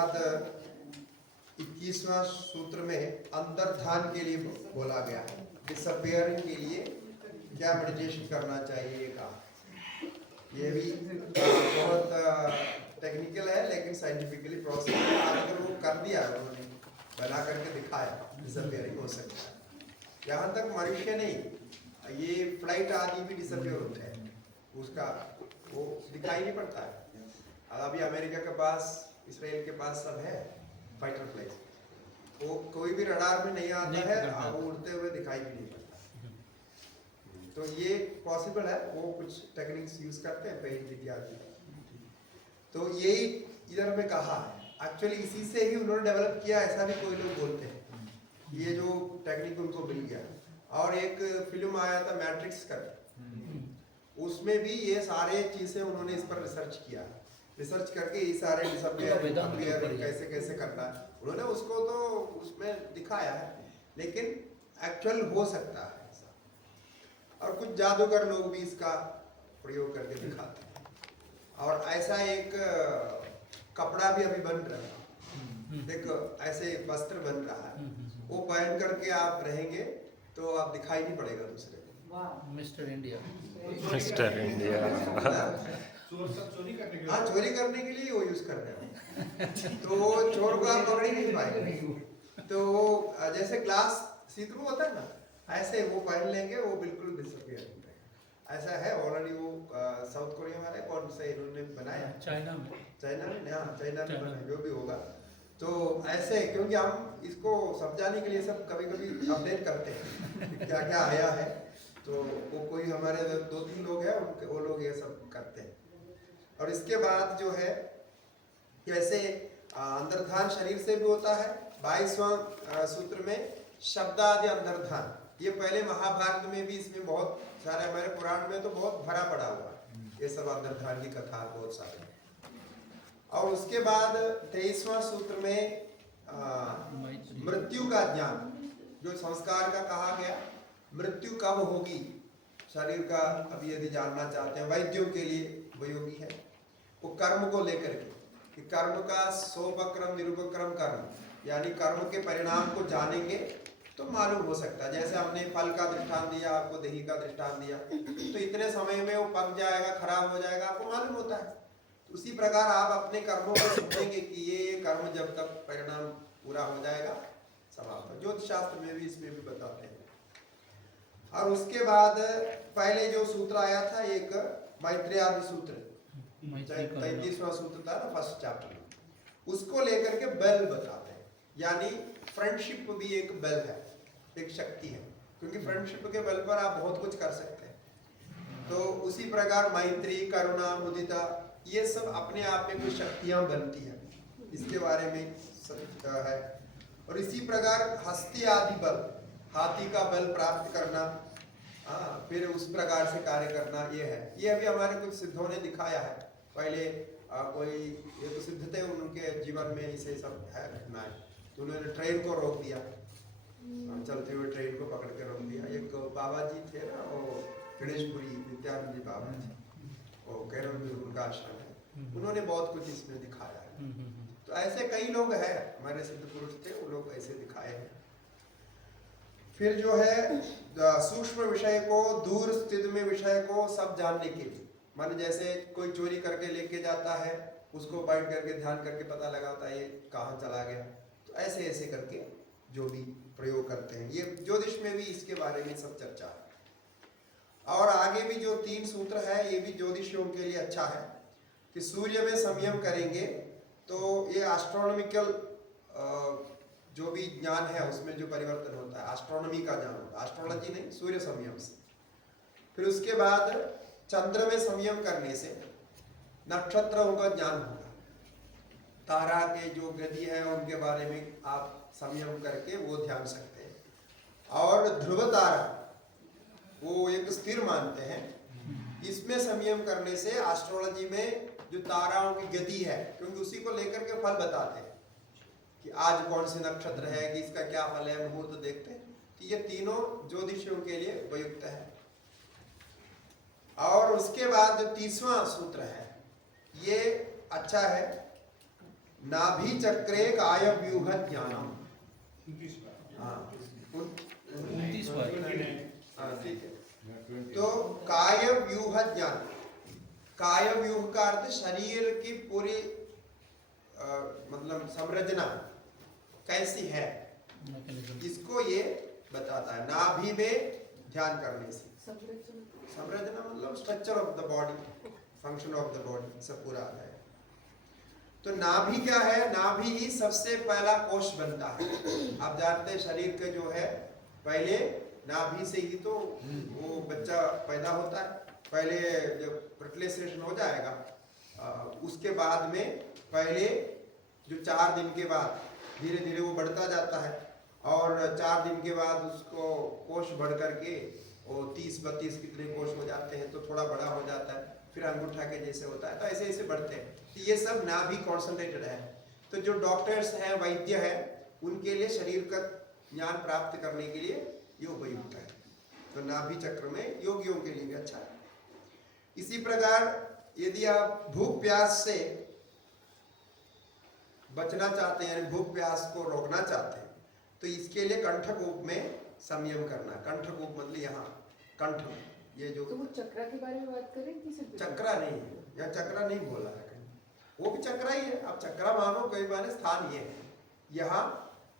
बाद 21वां सूत्र में अंतर्धान के लिए बोला गया है, डिसअपियरिंग के लिए क्या मेडिटेशन करना चाहिए कहा। ये भी बहुत टेक्निकल है लेकिन साइंटिफिकली प्रोसेस है। आजकल वो कर दिया उन्होंने, बना करके दिखाया डिसअपियरिंग हो सकता है। यहाँ तक मनुष्य नहीं, ये फ्लाइट आदि भी डिसअपियर होते हैं, उसका वो दिखाई नहीं पड़ता है। अभी अमेरिका के पास, इसराइल के पास सब है फाइटर प्लेन, वो कोई भी रडार में नहीं आता है और वो उड़ते हुए दिखाई भी नहीं पड़ता। तो ये पॉसिबल है, वो कुछ टेक्निक्स यूज करते हैं पेंट इत्यादि। तो यही इधर में कहा है, एक्चुअली इसी से ही उन्होंने डेवलप किया, ऐसा भी कोई लोग बोलते हैं। ये जो टेक्निक उनको मिल गया। और एक फिल्म आया था मैट्रिक्स का, उसमें भी ये सारे चीजें उन्होंने इस पर रिसर्च किया, रिसर्च करके ये सारे डिसअपियर कैसे कैसे करना है उन्होंने उसको तो उसमें दिखाया है। लेकिन एक्चुअल हो सकता है ऐसा, और कुछ जादूगर लोग भी इसका प्रयोग करके दिखाते हैं। और ऐसा एक कपड़ा भी अभी बन रहा है, देखो ऐसे वस्त्र बन रहा है, वो पहन करके आप रहेंगे तो आप दिखाई नहीं पड़ेगा दूसरे को। Mister India, mister India. हाँ, चोरी करने के लिए वो यूज कर रहे हैं, तो वो चोर को आप पकड़ ही नहीं पाएंगे। तो जैसे ग्लास सी थ्रू होता है ना, ऐसे वो पहन लेंगे, वो बिल्कुल डिसअपियर हो जाएगा। ऐसा है ऑलरेडी। वो साउथ कोरिया वाले कौन से इन्होंने बनाया, चाइना में बनाया, जो भी होगा। तो ऐसे, क्योंकि हम इसको समझाने के लिए सब कभी कभी अपडेट करते हैं क्या क्या आया है, तो वो कोई हमारे 2-3 लोग हैं, उनके वो लोग ये सब करते हैं। और इसके बाद जो है कैसे अंतर्धान शरीर से भी होता है। 22वां सूत्र में शब्दादि अंतर्धान, ये पहले महाभारत में भी, इसमें बहुत सारे हमारे पुराण में तो बहुत भरा पड़ा हुआ है ये सब अंतर्धान की कथा बहुत सारे। और उसके बाद 23वां सूत्र में मृत्यु का ज्ञान, जो संस्कार का कहा गया, मृत्यु कब होगी शरीर का, अभी यदि जानना चाहते हैं वैद्यों के लिए उपयोगी है। वो कर्म को लेकर के, कि कर्म का सोपक्रम निरुपक्रम कर्म, यानी कर्म के परिणाम को जानेंगे तो मालूम हो सकता है। जैसे हमने फल का दृष्टांत दिया, आपको दही का दृष्टांत दिया, तो इतने समय में वो पक जाएगा, खराब हो जाएगा, आपको मालूम होता है। तो उसी प्रकार आप अपने कर्मों को समझेंगे कि ये कर्म जब तक परिणाम पूरा हो जाएगा समाप्त। ज्योतिष शास्त्र में भी इसमें भी बताते हैं। और उसके बाद पहले जो सूत्र आया था एक मैत्रेयादि सूत्र, 33वां सूत्र था ना फर्स्ट चैप्टर, उसको लेकर के बेल बताते हैं। यानी फ्रेंडशिप भी एक बेल है, एक शक्ति है, क्योंकि फ्रेंडशिप के बल पर आप बहुत कुछ कर सकते हैं। तो उसी प्रकार मैत्री, करुणा, मुदिता, ये सब अपने आप में कुछ शक्तियां बनती हैं, इसके बारे में है। और इसी प्रकार हस्ती आदि बल, हाथी का बल प्राप्त करना, फिर उस प्रकार से कार्य करना, ये है। ये अभी हमारे कुछ सिद्धों ने दिखाया है। पहले कोई ये तो सिद्ध थे, उनके जीवन में इसे सब है घटनाएं, तो उन्होंने ट्रेन को रोक दिया, चलते हुए ट्रेन को पकड़ के रोक दिया। एक बाबा जी थे ना, वो गणेशपुरी नित्यानंद जी बाबा जी, वो केरल में उनका आश्रम है, उन्होंने बहुत कुछ इसमें दिखाया है। तो ऐसे कई लोग हैं हमारे सिद्ध पुरुष थे, वो लोग ऐसे दिखाए हैं। फिर जो है सूक्ष्म विषय को, दूर स्थित में विषय को सब जानने के लिए, मान जैसे कोई चोरी करके लेके जाता है, उसको बैठ करके ध्यान करके पता लगाता है ये कहाँ चला गया। तो ऐसे ऐसे करके जो भी प्रयोग करते हैं, ये ज्योतिष में भी इसके बारे में सब चर्चा है। और आगे भी जो 3 सूत्र है, ये भी ज्योतिषियों के लिए अच्छा है कि सूर्य में संयम करेंगे तो ये एस्ट्रोनॉमिकल जो भी ज्ञान है उसमें जो परिवर्तन होता है, एस्ट्रोनॉमी का ज्ञान होता है, एस्ट्रोलॉजी नहीं, सूर्य संयम से। फिर उसके बाद चंद्र में संयम करने से नक्षत्रों का ज्ञान होगा, तारा के जो गति है उनके बारे में आप संयम करके वो ध्यान सकते हैं। और ध्रुव तारा वो एक स्थिर मानते हैं, इसमें संयम करने से एस्ट्रोलॉजी में जो ताराओं की गति है, क्योंकि उसी को लेकर के फल बताते हैं कि आज कौन से नक्षत्र है, कि इसका क्या फल है, मुहूर्त देखते हैं। तो ये तीनों ज्योतिषियों के लिए उपयुक्त है। और उसके बाद जो 30वां सूत्र है, ये अच्छा है नाभि चक्रे काय व्यूह ज्ञानम। हाँ 29 बार। हाँ ठीक है। तो काय व्यूह ज्ञान, काय व्यूह का अर्थ शरीर की पूरी मतलब संरचना कैसी है इसको ये बताता है नाभि में ध्यान करने से। संरचना मतलब structure of the body, function of the body सब पूरा आता है। तो नाभि क्या है? नाभि ही सबसे पहला कोष बनता है। आप जानते हैं शरीर के जो है पहले नाभि से ही तो वो बच्चा पैदा होता है। पहले जब फर्टिलाइजेशन हो जाएगा उसके बाद में पहले जो 4 दिन के बाद धीरे धीरे वो बढ़ता जाता है और 4 दिन के बाद उसको कोष बढ़ करके वो 30-32 कितने कोष हो जाते हैं तो थोड़ा बड़ा हो जाता है, फिर अंगूठा के जैसे होता है, तो ऐसे ऐसे बढ़ते हैं। तो ये सब नाभि कॉन्सेंट्रेटेड है। तो जो डॉक्टर्स हैं, वैद्य हैं, उनके लिए शरीर का ज्ञान प्राप्त करने के लिए ये उपयुक्त है। तो नाभि चक्र में योगियों के लिए भी अच्छा है। इसी प्रकार यदि आप भूख प्यास से बचना चाहते हैं, यानी भूख प्यास को रोकना चाहते हैं, तो इसके लिए कंठकूप में संयम करना। कंठकूप मतलब यहाँ कंठ में ये जो तो वो चक्रा के बारे में बात करें कि सिर्फ चक्रा नहीं है, यहाँ चक्रा नहीं बोला है कहीं, वो भी चक्रा ही है। आप चक्रा मानो कई माने स्थान ये है, यहाँ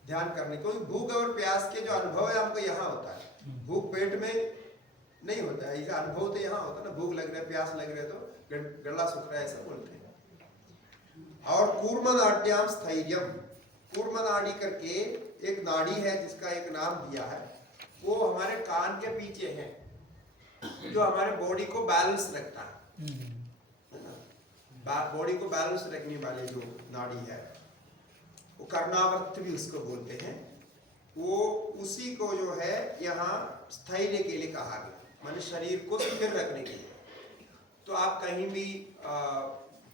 ध्यान करने। क्योंकि भूख और प्यास के जो अनुभव है हमको यहाँ होता है, भूख पेट में नहीं होता है, ऐसा अनुभव तो यहाँ होता है ना। भूख लग रहा है, प्यास लग रहा है तो गला सूख रहा है, ऐसा बोलते हैं। और कूर्म नाट्याम स्थैर्यम, कूर्म नाड़ी करके एक नाड़ी है जिसका एक नाम दिया है, वो हमारे कान के पीछे है, जो हमारे बॉडी को बैलेंस रखता है ना। बॉडी को बैलेंस रखने वाली जो नाड़ी है वो कर्णावर्त भी उसको बोलते हैं। वो उसी को जो है यहाँ स्थैर्य के लिए कहा गया, माने शरीर को स्थिर रखने के लिए। तो आप कहीं भी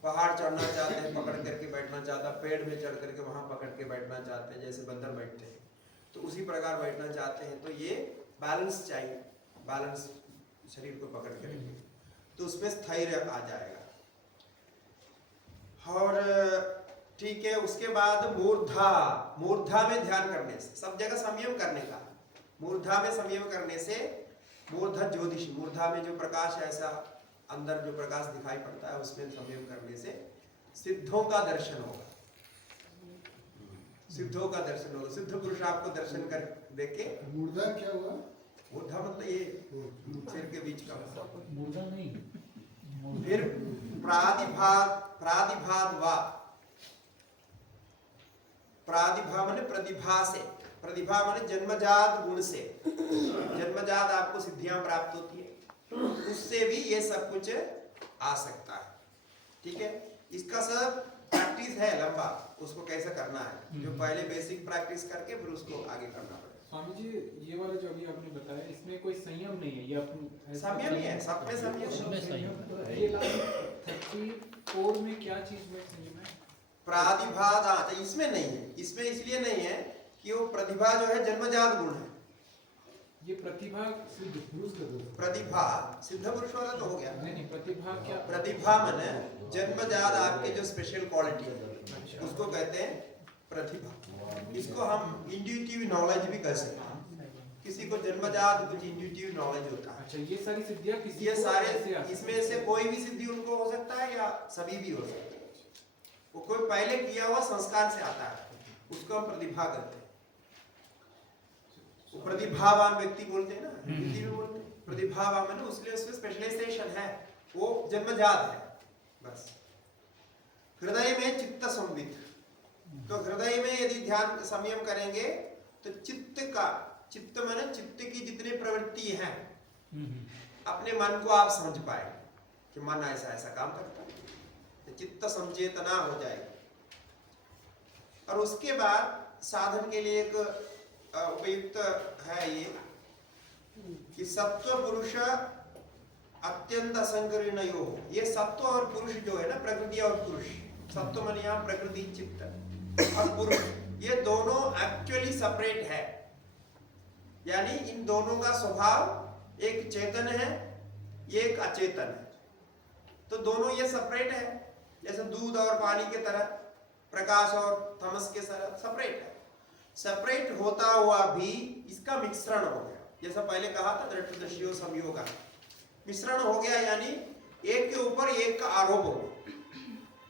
पहाड़ चढ़ना चाहते हैं, पकड़ करके बैठना चाहता, पेड़ में चढ़ करके वहां पकड़ के बैठना चाहते हैं, जैसे बंदर बैठते हैं, तो उसी प्रकार बैठना चाहते हैं, तो ये बैलेंस चाहिए, बैलेंस शरीर को पकड़ के रखिए, तो उसमें स्थैर्य आ जाएगा। और ठीक है, उसके बाद मूर्धा, मूर्धा में ध्यान करने से, सब जगह संयम करने का, मूर्धा में संयम करने से, मूर्धा ज्योतिषी, मूर्धा में जो प्रकाश है, ऐसा अंदर जो प्रकाश दिखाई पड़ता है, उसमें संयम करने से सिद्धों का दर्शन होगा। सिद्धों का दर्शन होगा, सिद्ध पुरुष आपको दर्शन कर देके। मूर्धा क्या हुआ? मूर्धा मतलब ये सिर के बीच का, मूर्धा नहीं। फिर प्रादिभाद, प्रादिभाद वा, प्रादिभा माने प्रतिभा से, प्रतिभा माने जन्मजात गुण से, जन्मजात आपको सिद्धियां प्राप्त होती है, उससे भी ये सब कुछ आ सकता है। ठीक है, इसका सब प्रैक्टिस है लंबा, उसको कैसे करना है, जो पहले बेसिक प्रैक्टिस करके फिर उसको आगे करना पड़ेगा। स्वामी जी, ये वाला जो अभी आपने बताया, इसमें कोई संयम नहीं है, ये अपन संयम ही है, सब में संयम तो ये 34 में क्या चीज में संयम है? प्रादिभाद इसमें नहीं है, इसमें इसलिए नहीं है कि वो प्रतिभा जो है जन्मजात गुण है। ये प्रतिभा सिद्ध पुरुष का गुण है। प्रतिभा सिद्ध पुरुष वाला तो हो गया। नहीं, प्रतिभा क्या? प्रतिभा माने जन्मजात आपके जो स्पेशल क्वालिटी है, उसको कहते हैं प्रतिभा। इसको हम इंट्यूटिव नॉलेज भी कह सकते हैं, किसी को जन्मजात कुछ इंट्यूटिव नॉलेज होता है। अच्छा, ये सारी सिद्धियां किसी ये को सारे कैसे आ सकती हैं? इसमें से कोई भी सिद्धि उनको हो सकता है या सभी भी हो सकता है। वो कोई पहले किया हुआ संस्कार से आता है, उसको हम प्रतिभा कहते हैं। वो प्रतिभावान व्यक्ति बोलते हैं ना, हिंदी में बोलते हैं प्रतिभावान, मैंने उसके लिए उसमें स्पेशलाइजेशन है, वो जन्मजात है बस। हृदय में चित्त संवित, तो हृदय में यदि ध्यान संयम करेंगे तो चित्त का, चित्त माने चित्त की जितनी प्रवृत्ति है, अपने मन को आप समझ पाए कि मन ऐसा ऐसा काम करता है, तो चित्त संचेतना हो जाएगी। और उसके बाद साधन के लिए एक उपयुक्त है ये कि सत्व पुरुष अत्यंत असंकरीर्ण योग। ये सत्व और पुरुष जो है ना, प्रकृति और पुरुष, सत्व माने यहाँ प्रकृति चित्त और पुरुष, ये दोनों एक्चुअली सेपरेट है, यानी इन दोनों का स्वभाव एक चेतन है, ये एक अचेतन है, तो दोनों ये सेपरेट है, जैसे दूध और पानी की तरह। प्रकाश और तमस के सेपरेट है। सेपरेट होता हुआ भी इसका मिश्रण हो गया, जैसा पहले कहा था दृष्टियो संयोग, मिश्रण हो गया, यानी एक के ऊपर एक का आरोप हो गया।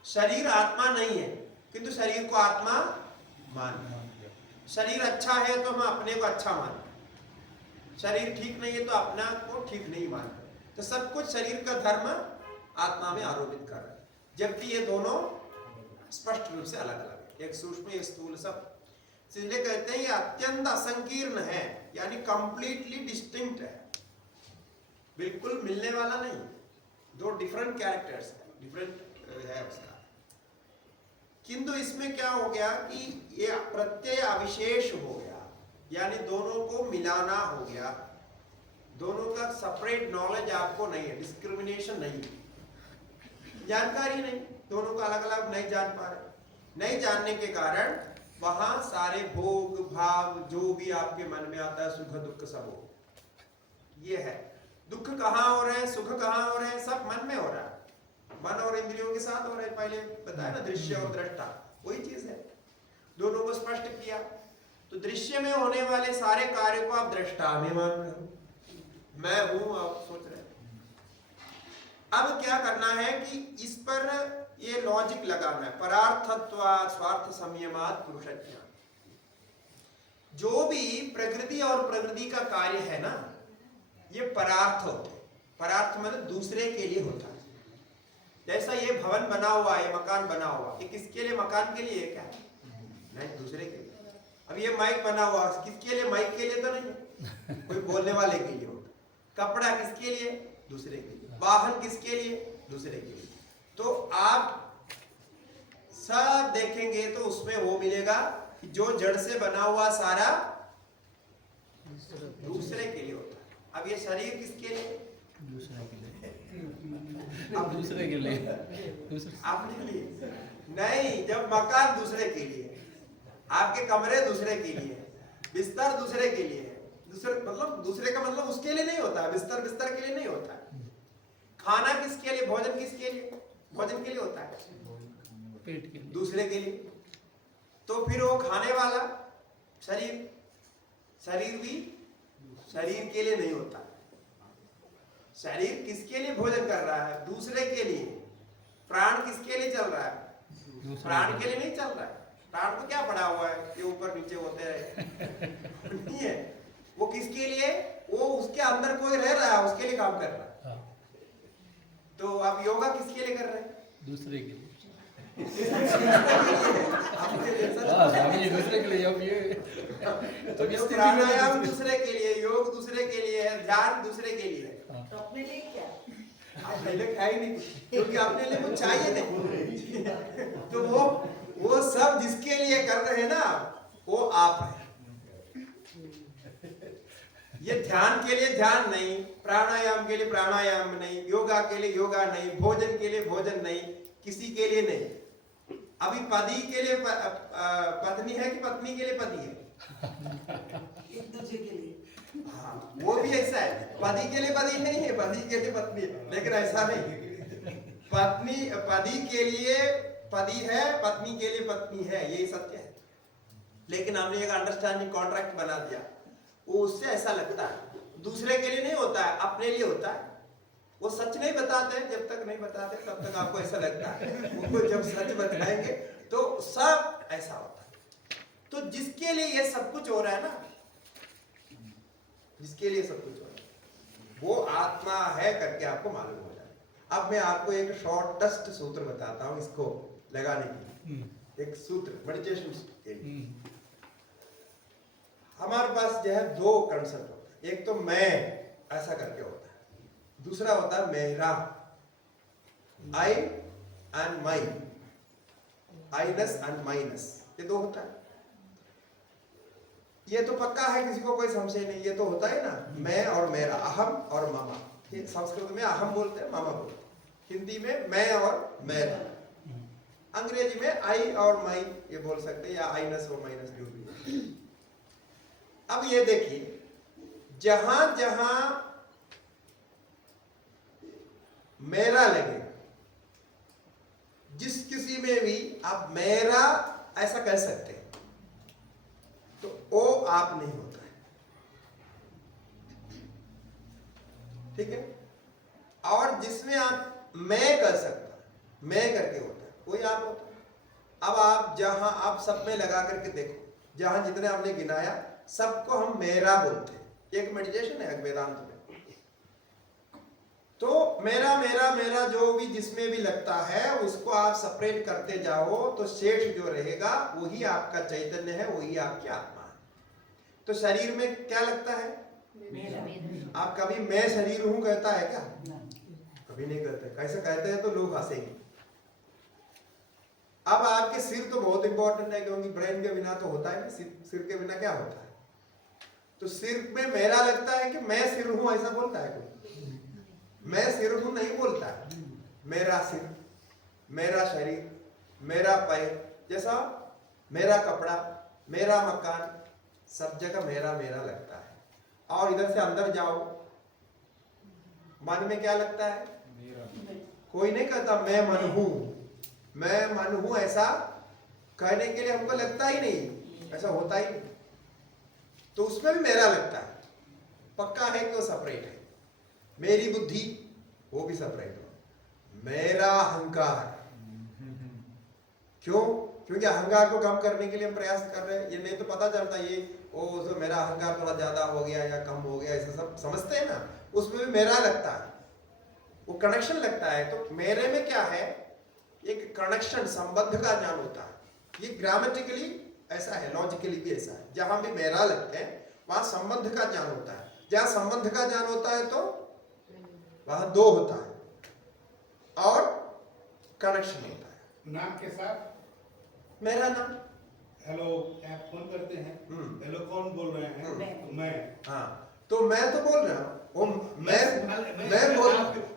शरीर आत्मा नहीं है किंतु शरीर को आत्मा मान, शरीर अच्छा है तो हम अपने को अच्छा मान, शरीर ठीक नहीं है तो अपना को ठीक नहीं मान, तो सब कुछ शरीर का धर्म आत्मा में आरोपित कर रहे हैं, जबकि ये दोनों स्पष्ट रूप से अलग अलग है, एक सूक्ष्म एक स्थूल सब। इसलिए कहते हैं ये अत्यंत असंकीर्ण है, यानी कंप्लीटली डिस्टिंक्ट है, बिल्कुल मिलने वाला नहीं, दो डिफरेंट कैरेक्टर्स है, डिफरेंट है उसका। किंतु इसमें क्या हो गया कि ये प्रत्यय अविशेष हो गया, यानी दोनों को मिलाना हो गया, दोनों का सेपरेट नॉलेज आपको नहीं है, डिस्क्रिमिनेशन नहीं है, जानकारी नहीं, दोनों को अलग अलग नहीं जान पा रहे। नहीं जानने के कारण वहां सारे भोग भाव जो भी आपके मन में आता है, सुख दुख सब हो, ये है। दुख कहाँ हो रहे हैं, सुख कहाँ हो रहे हैं, सब मन में हो रहा है, मन और इंद्रियों के साथ हो रहे हैं। पहले बताया ना दृश्य और दृष्टा, वही चीज है, दोनों को स्पष्ट किया। तो दृश्य में होने वाले सारे कार्य को आप दृष्टा में मान रहे हो, मैं हूं आप सोच रहे हैं। अब क्या करना है कि इस पर ये लॉजिक लगाना है, परार्थत्वात् स्वार्थ संयमात् पुरुषज्ञान। जो भी प्रकृति और प्रकृति का कार्य है ना, ये परार्थ होते हैं। परार्थ मतलब दूसरे के लिए होता है। जैसा ये भवन बना हुआ है, मकान बना हुआ, ये किसके लिए? मकान के लिए क्या है? नहीं, दूसरे के लिए। अब ये माइक बना हुआ, किसके लिए? माइक के लिए तो नहीं, कोई बोलने वाले के लिए होता। कपड़ा किसके लिए? दूसरे के लिए। वाहन किसके लिए? दूसरे के लिए। तो आप सब देखेंगे तो उसमें वो मिलेगा कि जो जड़ से बना हुआ सारा दूसरे के लिए होता है। अब ये शरीर किसके लिए? दूसरे के लिए, दूसरे के लिए, अपने लिए नहीं। जब मकान दूसरे के लिए, आपके कमरे दूसरे के लिए, बिस्तर दूसरे के लिए, दूसरे मतलब दूसरे का मतलब उसके लिए नहीं होता, बिस्तर बिस्तर के लिए नहीं होता। खाना किसके लिए? भोजन किसके लिए? भोजन के लिए होता है, पेट के लिए, दूसरे के लिए। तो फिर वो खाने वाला शरीर, शरीर भी शरीर के लिए नहीं होता। शरीर किसके लिए भोजन कर रहा है? दूसरे के लिए। प्राण किसके लिए चल रहा है? प्राण के लिए नहीं चल रहा है। प्राण तो क्या पड़ा हुआ है, ये ऊपर नीचे होते रहे नहीं है। वो किसके लिए? वो उसके अंदर कोई रह रहा है, उसके लिए काम कर रहा है। तो आप योगा किसके लिए कर रहे हैं? दूसरे के लिए। दूसरे के लिए। अब ये तो प्राणायाम दूसरे के लिए, योग दूसरे के लिए है, ध्यान दूसरे के लिए है। तो अपने लिए क्या? अपने लिए है ही नहीं, क्योंकि अपने लिए कुछ चाहिए नहीं। तो वो सब जिसके लिए कर रहे हैं ना, वो आप है। ये ध्यान के लिए ध्यान नहीं, प्राणायाम के लिए प्राणायाम नहीं, योगा के लिए योगा नहीं, भोजन के लिए भोजन नहीं, किसी के लिए नहीं। अभी पति के लिए पत्नी है कि पत्नी के लिए पति है? एक दूसरे के लिए। हाँ, वो भी ऐसा है। पति के लिए पति नहीं है, पति के लिए पत्नी है, लेकिन ऐसा नहीं। पत्नी पति के लिए पति है, पत्नी के लिए पत्नी है, यही सत्य है। लेकिन हमने एक अंडरस्टैंडिंग कॉन्ट्रैक्ट बना दिया, वो उससे ऐसा लगता है। दूसरे के लिए नहीं होता है, अपने लिए होता है। वो सच नहीं बताते, जब तक नहीं बताते तब तक आपको ऐसा लगता है, उनको जब सच बताएंगे तो सब ऐसा होता है। तो जिसके लिए ये सब कुछ हो रहा है ना, जिसके लिए सब कुछ हो रहा है, वो आत्मा है करके आपको मालूम हो जाए। अब मैं आपको एक शॉर्टेस्ट सूत्र बताता हूँ इसको लगाने की। एक सूत्र मेडिटेशन के लिए। हमारे पास जो है दो कंसेप्ट होता है, एक तो मैं ऐसा करके होता है, दूसरा होता है मेरा, I and my, Iness and mineness, ये दो होता है। ये तो पक्का है, किसी को कोई संशय नहीं, ये तो होता है ना, मैं और मेरा, अहम और ममा। संस्कृत में अहम बोलते हैं, ममा बोलते हैं, हिंदी में मैं और मेरा, अंग्रेजी में आई और माई ये बोल सकते हैं, या आईनेस और माइनस जो भी है। अब ये देखिए, जहां जहां मेरा लगेगा, जिस किसी स्थिति में भी आप मेरा ऐसा कह सकते हैं, तो ओ आप नहीं होता है, ठीक है। और जिसमें आप मैं कर सकता, मैं करके होता है, वही आप होता है। अब आप जहां आप सब में लगा करके देखो, जहां जितने आपने गिनाया सबको हम मेरा बोलते हैं, एक मेडिटेशन है वेदांत में। तो मेरा मेरा मेरा जो भी जिसमें भी लगता है उसको आप सेपरेट करते जाओ, तो शेष जो रहेगा वही आपका चैतन्य है, वही आपकी आत्मा है। तो शरीर में क्या लगता है? आप कभी मैं शरीर हूं कहता है क्या? कभी नहीं कहते। कैसे कहते हैं तो लोग हंसेंगे। अब आपके सिर तो बहुत इंपॉर्टेंट है, क्योंकि ब्रेन के बिना तो होता है, सिर के बिना क्या होता है? तो सिर में मेरा लगता है कि मैं सिर हूं, ऐसा बोलता है कोई? मैं सिर हूं नहीं बोलता है। मेरा सिर, मेरा शरीर, मेरा पैर, जैसा मेरा कपड़ा, मेरा मकान, सब जगह मेरा मेरा लगता है। और इधर से अंदर जाओ, मन में क्या लगता है? कोई नहीं कहता मैं मन हूं, मैं मन हूं, ऐसा कहने के लिए हमको लगता ही नहीं, ऐसा होता ही नहीं। तो उसमें भी मेरा लगता है, पक्का है कि वो सेपरेट है। मेरी बुद्धि, वो भी सेपरेट हो। मेरा अहंकार, क्यों? क्योंकि अहंकार को कम करने के लिए हम प्रयास कर रहे हैं। ये नहीं तो पता चलता ये तो मेरा अहंकार थोड़ा ज्यादा हो गया या कम हो गया, ऐसे सब समझते हैं ना, उसमें भी मेरा लगता है, वो कनेक्शन लगता है। तो मेरे में क्या है? एक कनेक्शन, संबंध का ज्ञान होता है। ये ग्रामेटिकली ऐसा है, लॉजिकली भी ऐसा है। जहां भी मेरा लगते हैं वहां संबंध का ज्ञान होता है। जहां संबंध का ज्ञान होता है तो वहां दो होता है और कनेक्शन होता है। नाम के साथ मेरा नाम, हेलो, आप फोन करते हैं, हेलो कौन बोल रहे हैं? तो मैं, हाँ, तो मैं तो बोल रहा हूँ, वो मैं बोल,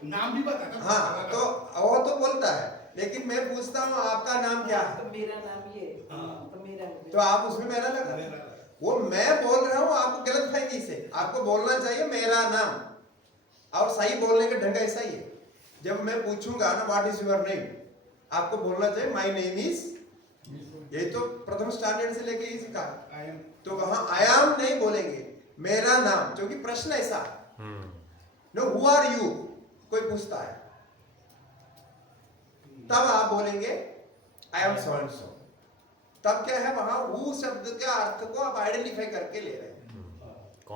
नाम भी बता। हाँ, तो वो तो बोलता है, लेकिन मैं पूछता हूँ आपका नाम क्या है? तो मेरा नाम ये, तो मेरा, तो आप उसमें मेरा लगा, वो मैं बोल रहा हूँ, आपको गलत फहमी से। आपको बोलना चाहिए मेरा नाम, और सही बोलने का ढंग ऐसा ही है। जब मैं पूछूंगा ना व्हाट इज योर नेम, आपको बोलना चाहिए माय नेम इज, यही तो प्रथम स्टैंडर्ड से लेके ही सीखा। तो वहां आई एम नहीं बोलेंगे, मेरा नाम, क्योंकि प्रश्न ऐसा नो, हु आर यू, कोई पूछता है, तब आप बोलेंगे I am so and so. तब क्या है, वहां हु शब्द के अर्थ को आप आइडेंटिफाई करके ले रहे हैं।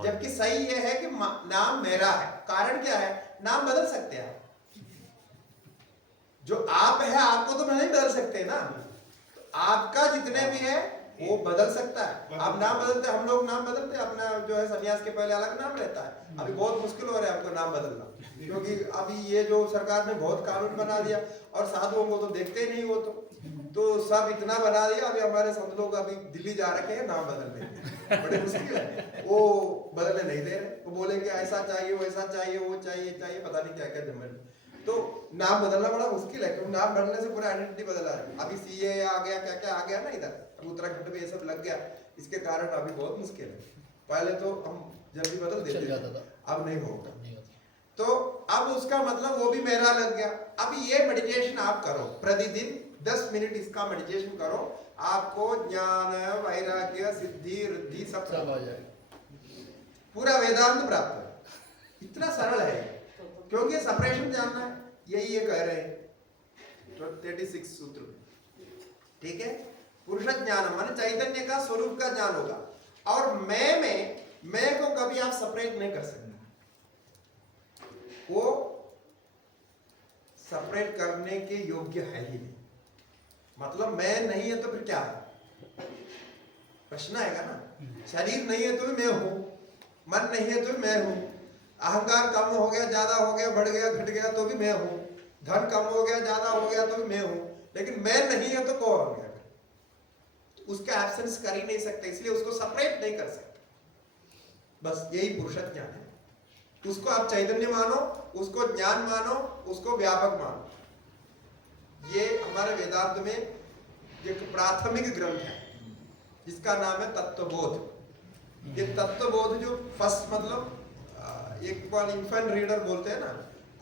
जबकि सही यह है कि नाम मेरा है। कारण क्या है? नाम बदल सकते हैं आप, जो आप है आपको तो नहीं बदल सकते ना। तो आपका जितने भी है वो बदल सकता है। आप नाम बदलते, हम लोग नाम बदलते, अपना जो है सन्यास के पहले अलग नाम रहता है। अभी बहुत मुश्किल हो रहा है हमको नाम बदलना, क्योंकि अभी ये जो सरकार ने बहुत कानून बना दिया, और साधुओं को तो देखते नहीं वो तो सब इतना बना दिया। अभी हमारे संत लोग अभी दिल्ली जा रखे हैं नाम बदलने, बड़े मुश्किल है, वो बदलने नहीं दे रहे। वो बोलेंगे ऐसा चाहिए, वैसा चाहिए, वो चाहिए, पता नहीं क्या क्या जमन। तो नाम बदलना बड़ा मुश्किल है, क्योंकि नाम बदलने से पूरा आइडेंटिटी बदल रहा है। अभी सीए आ गया, क्या क्या आ गया ना इधर, अब उत्तराखंड में ये सब लग गया, इसके कारण अभी बहुत मुश्किल है। पहले तो हम जल्दी बदल देते थे, अब नहीं होगा। तो अब उसका मतलब वो भी मेरा लग गया। अब ये मेडिटेशन आप करो प्रतिदिन 10 मिनट, इसका मेडिटेशन करो, आपको ज्ञान, वैराग्य, सिद्धि, रिद्धि सब हो जाएगा, पूरा वेदांत प्राप्त है। इतना सरल है, क्योंकि सेपरेशन जानना है, यही ये कह रहे हैं 36 सूत्र, ठीक है। पुरुष ज्ञान माने चैतन्य का स्वरूप का ज्ञान होगा। और मैं को कभी आप सेपरेट नहीं कर सकते, वो सेपरेट करने के योग्य है ही नहीं। मतलब मैं नहीं है तो फिर क्या है? प्रश्न आएगा ना। शरीर नहीं है तो भी मैं हूं, मन नहीं है तो भी मैं हूं, अहंकार कम हो गया, ज्यादा हो गया, बढ़ गया, घट गया तो भी मैं हूं, धन कम हो गया, ज्यादा हो गया तो भी मैं हूं। लेकिन मैं नहीं है तो कौन हो गया? उसका एब्सेंस कर ही नहीं सकते, इसलिए उसको सेपरेट नहीं कर सकते। बस यही पुरुष ज्ञान है। उसको आप चैतन्य मानो, उसको ज्ञान मानो, उसको व्यापक मानो। ये हमारे वेदांत में एक प्राथमिक ग्रंथ है जिसका नाम है तत्वबोध। ये तत्वबोध जो फर्स्ट मतलब एक बार इन्फेंट रीडर बोलते हैं ना,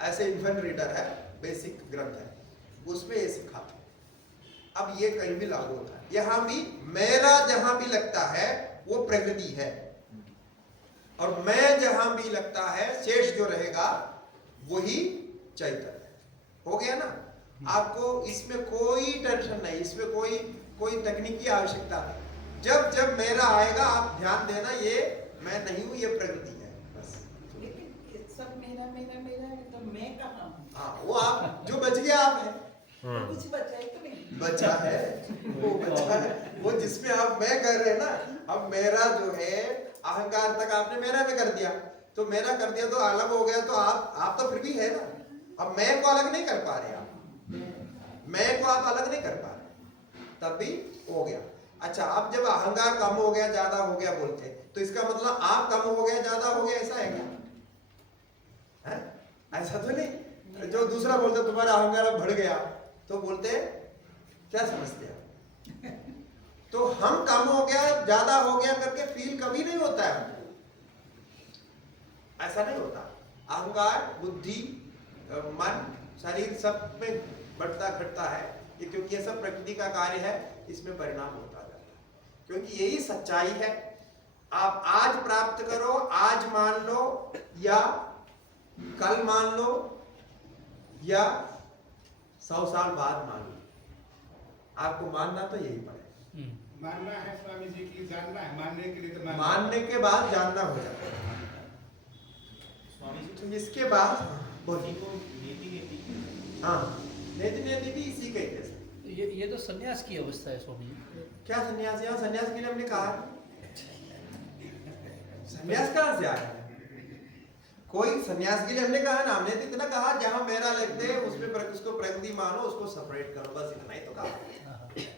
ऐसे इन्फेंट रीडर है, बेसिक ग्रंथ है, उसमें ये सिखाते हैं। अब ये कहीं भी लागू होता है, यहां भी मेरा जहां भी लगता है वो प्रकृति है, और मैं जहां भी लगता है शेष जो रहेगा वही चैतन्य। हो गया ना? आपको इसमें कोई टेंशन नहीं, इसमें कोई तकनीक की आवश्यकता नहीं। जब जब मेरा आएगा आप ध्यान देना, ये मैं नहीं हूं, ये प्रकृति है बस। लेकिन ये सब मेरा मेरा मेरा है, तो मैं कहाँ हूँ? हाँ, वो आप जो बच गया आप है, तो कुछ बचा है तो नहीं? बचा है, वो बचा है, वो जिसमें आप मैं कर रहे हैं ना। अब मेरा जो है अहंकार तक आपने मेरा में कर दिया, तो मेरा कर दिया तो अलग हो गया, तो आप तो फिर भी है ना। अब मैं को अलग नहीं कर पा रहे आप, मैं को आप अलग नहीं कर पा रहे, तब भी हो गया। अच्छा, अब जब अहंकार कम हो गया ज्यादा हो गया बोलते हैं, तो इसका मतलब आप कम हो गया ज्यादा हो गया, ऐसा है क्या? है? ऐसा तो नहीं। जो दूसरा बोलते तुम्हारा अहंकार अब बढ़ गया, तो बोलते क्या समझते हैं? तो हम कम हो गया ज्यादा हो गया करके फील कभी नहीं होता है हमको, ऐसा नहीं होता। अहंकार बुद्धि मन शरीर सब में बढ़ता घटता है, ये क्योंकि ये सब प्रकृति का कार्य है, इसमें परिणाम होता जाता है, क्योंकि यही सच्चाई है। आप आज प्राप्त करो, आज मान लो, या कल मान लो, या 100 साल बाद मान लो, आपको मानना तो यही पड़ेगा। मानना है स्वामी जी की, जानना है, मानने के लिए तो मानने के बाद जानना हो जाता है। स्वामी जी तो इसके बाद बोली को नीति नीति हाँ, नेति नेति भी इसी के जैसे। ये तो संन्यास की अवस्था है स्वामी जी। क्या सन्यास? यहाँ सन्यास के लिए हमने कहा, सन्यास कहाँ से आया? कोई सन्यास के लिए हमने कहा ना, हमने तो इतना कहा जहां मेरा लगते है उसमें उसको प्रकृति मानो, उसको सेपरेट करो, बस इतना ही तो कहा।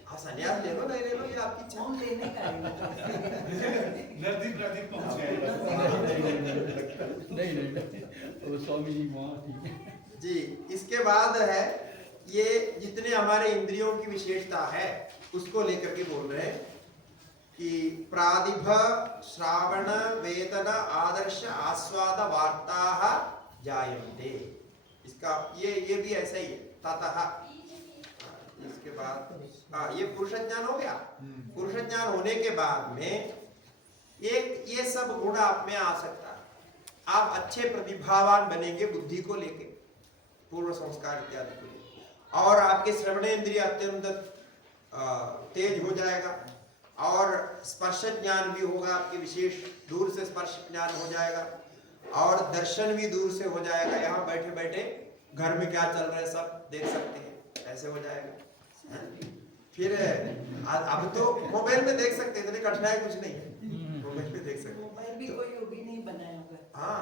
हाँ, सन्यास ले लो नहीं ले लो, ये आपकी इच्छा। हम लेने का है। नजदीक नजदीक पहुंच गए। नहीं वो स्वामी जी वहाँ ठीक है जी। इसके बाद है ये जितने हमारे इंद्रियों की विशेषता है उसको लेकर के बोल रहे हैं कि प्रादिभ श्रावण वेदन आदर्श आस्वाद वार्ता जायन्ते। इसका ये भी ऐसा ही है, ततः। इसके बाद ये पुरुष ज्ञान हो गया। पुरुष ज्ञान होने के बाद में एक ये सब गुण आप में आ सकता है, आप अच्छे प्रतिभावान बनेंगे बुद्धि को लेके, पूर्व संस्कार इत्यादि को लेके, और आपके श्रवणेन्द्रिय अत्यंत तेज हो जाएगा, और स्पर्श ज्ञान भी होगा आपके विशेष, दूर से स्पर्श ज्ञान हो जाएगा, और दर्शन भी दूर से हो जाएगा। यहाँ बैठे बैठे घर में क्या चल रहा है सब देख सकते हैं, ऐसे हो जाएगा। फिर अब तो मोबाइल में देख सकते हैं, इतनी कठिनाई कुछ नहीं है, मोबाइल में देख सकते हैं। मोबाइल भी कोई वो भी नहीं बनाया होगा। हाँ,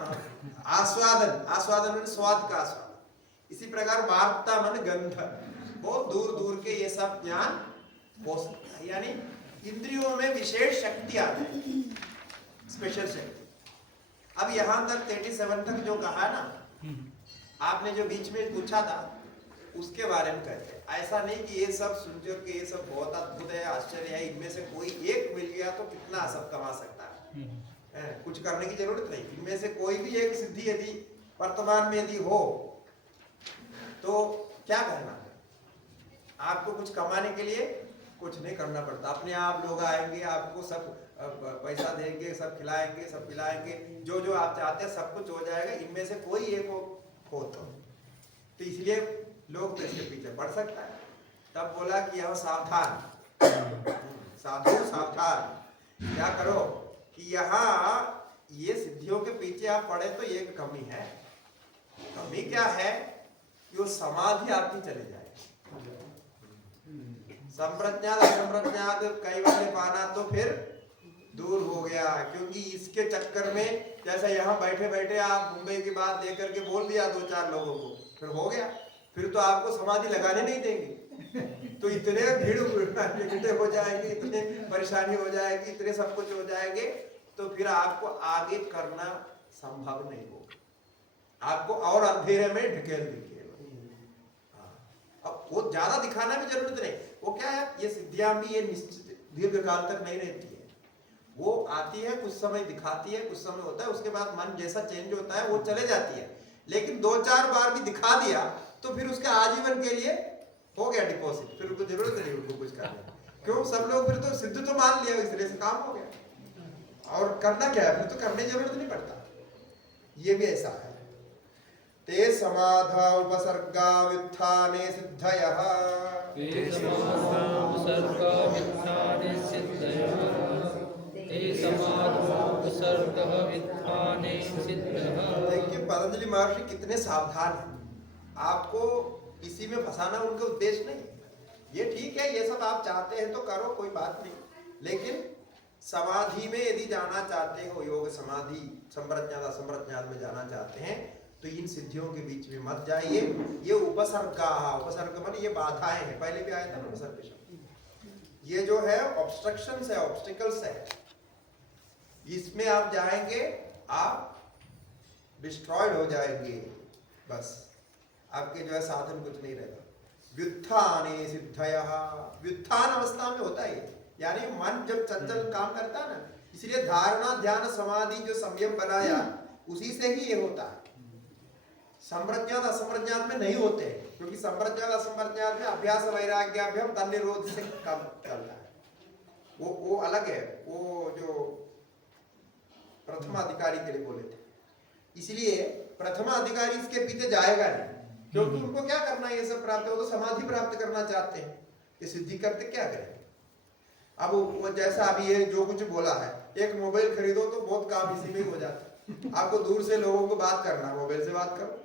आस्वादन, आस्वादन में स्वाद का आस्वादन। इसी प्रकार वार्ता मन गंध, बहुत दूर दूर के ये सब ज्ञान हो सकता है, यानी इंद्रियों में विशेष शक्ति आ जाएगी, स्पेशल शक्ति। अब यहाँ तक 37 तक जो कहा ना, आपने जो बीच में पूछा था उसके बारे में कहते हैं। ऐसा नहीं कि ये सब सुन के ये सब बहुत अद्भुत है, आश्चर्य है, इनमें से कोई एक मिल गया तो कितना सब कमा सकता है, कुछ करने की जरूरत नहीं। इनमें से कोई भी एक सिद्धि यदि वर्तमान में यदि हो तो क्या करना है? आपको कुछ कमाने के लिए कुछ नहीं करना पड़ता, अपने आप लोग आएंगे, आपको सब पैसा देंगे, सब खिलाएंगे, सब पिलाएंगे, जो जो आप चाहते हैं सब कुछ हो जाएगा। इनमें से कोई एक हो तो इसलिए लोग तो इसके पीछे पड़ सकता है। तब बोला कि यह सावधान, साधु सावधान, क्या करो कि यहाँ ये सिद्धियों के पीछे आप पड़े तो एक कमी है। कमी क्या है कि वो समाधि आपकी चली जाए। संप्रज्ञात असंप्रज्ञात कैवल्य पाना तो फिर दूर हो गया, क्योंकि इसके चक्कर में जैसा यहाँ बैठे बैठे आप मुंबई की बात देकर के बोल दिया 2-4 लोगों को, फिर हो गया, फिर तो आपको समाधि लगाने नहीं देंगे। तो इतने भीड़ इकट्ठे हो जाएंगे, इतने परेशानी हो जाएगी, इतने सब कुछ हो जाएंगे, तो फिर आपको आगे करना संभव नहीं होगा, आपको और अंधेरे में ढकेल देंगे। अब वो ज्यादा दिखाना भी जरूरत नहीं। वो क्या है, ये सिद्धियां भी ये निश्चित दीर्घ काल तक नहीं रहती है, वो आती है, कुछ समय दिखाती है, कुछ समय होता है, उसके बाद मन जैसा चेंज होता है वो चले जाती है। लेकिन 2-4 बार भी दिखा दिया तो फिर उसके आजीवन के लिए हो गया डिपॉजिट, फिर उनको जरूरत नहीं उनको कुछ करने की। क्यों, सब लोग फिर तो सिद्ध तो मान लिया, इसलिए से काम हो गया। और करना क्या है, फिर तो करने की जरूरत नहीं पड़ता। ये भी ऐसा है। ते समाधा उपसर्गा व्युत्थाने सिद्धयः, ते समाधा उपसर्गा व्युत्थाने सिद्धयः, ते समाधा उपसर्गा व्युत्थाने सिद्धयः। देखिए पतंजलि महर्षि कितने सावधान हैं। आपको इसी में फंसाना उनका उद्देश्य नहीं। ये ठीक है, ये सब आप चाहते हैं तो करो, कोई बात नहीं, लेकिन समाधि में यदि जाना चाहते हो, योग समाधि संप्रज्ञात असंप्रज्ञात में जाना चाहते हैं, तो इन सिद्धियों के बीच में मत जाइए। ये उपसर्ग माने ये बाधाएं हैं, पहले भी आया था ना उपसर्ग शब्द। ये जो है ऑब्स्ट्रक्शंस है, ऑब्स्टिकल्स है, इसमें आप जाएंगे आप डिस्ट्रॉयड हो जाएंगे, बस आपके जो है साधन कुछ नहीं रहेगा। व्युत्थाने सिद्धयः, व्युत्थान अवस्था में होता है, यानी मन जब चंचल काम करता है ना, इसलिए धारणा ध्यान समाधि जो संयम बनाया उसी से ही ये होता है। संप्रज्ञात असंप्रज्ञात में नहीं होते, क्योंकि संप्रज्ञात असंप्रज्ञात में अभ्यास वैराग्याभ्याम तन निरोध से कम चलता है, वो अलग है। वो जो प्रथम अधिकारी के लिए बोले थे, इसलिए प्रथम अधिकारी इसके पीछे जाएगा नहीं, क्योंकि उनको क्या करना है, ये सब प्राप्त हो तो समाधि प्राप्त करना चाहते हैं, ये सिद्धि करते क्या करें। अब वो जैसा अभी ये जो कुछ बोला है, एक मोबाइल खरीदो तो बहुत काम इसी में ही हो जाता है। आपको दूर से लोगों को बात करना है, मोबाइल से बात करो,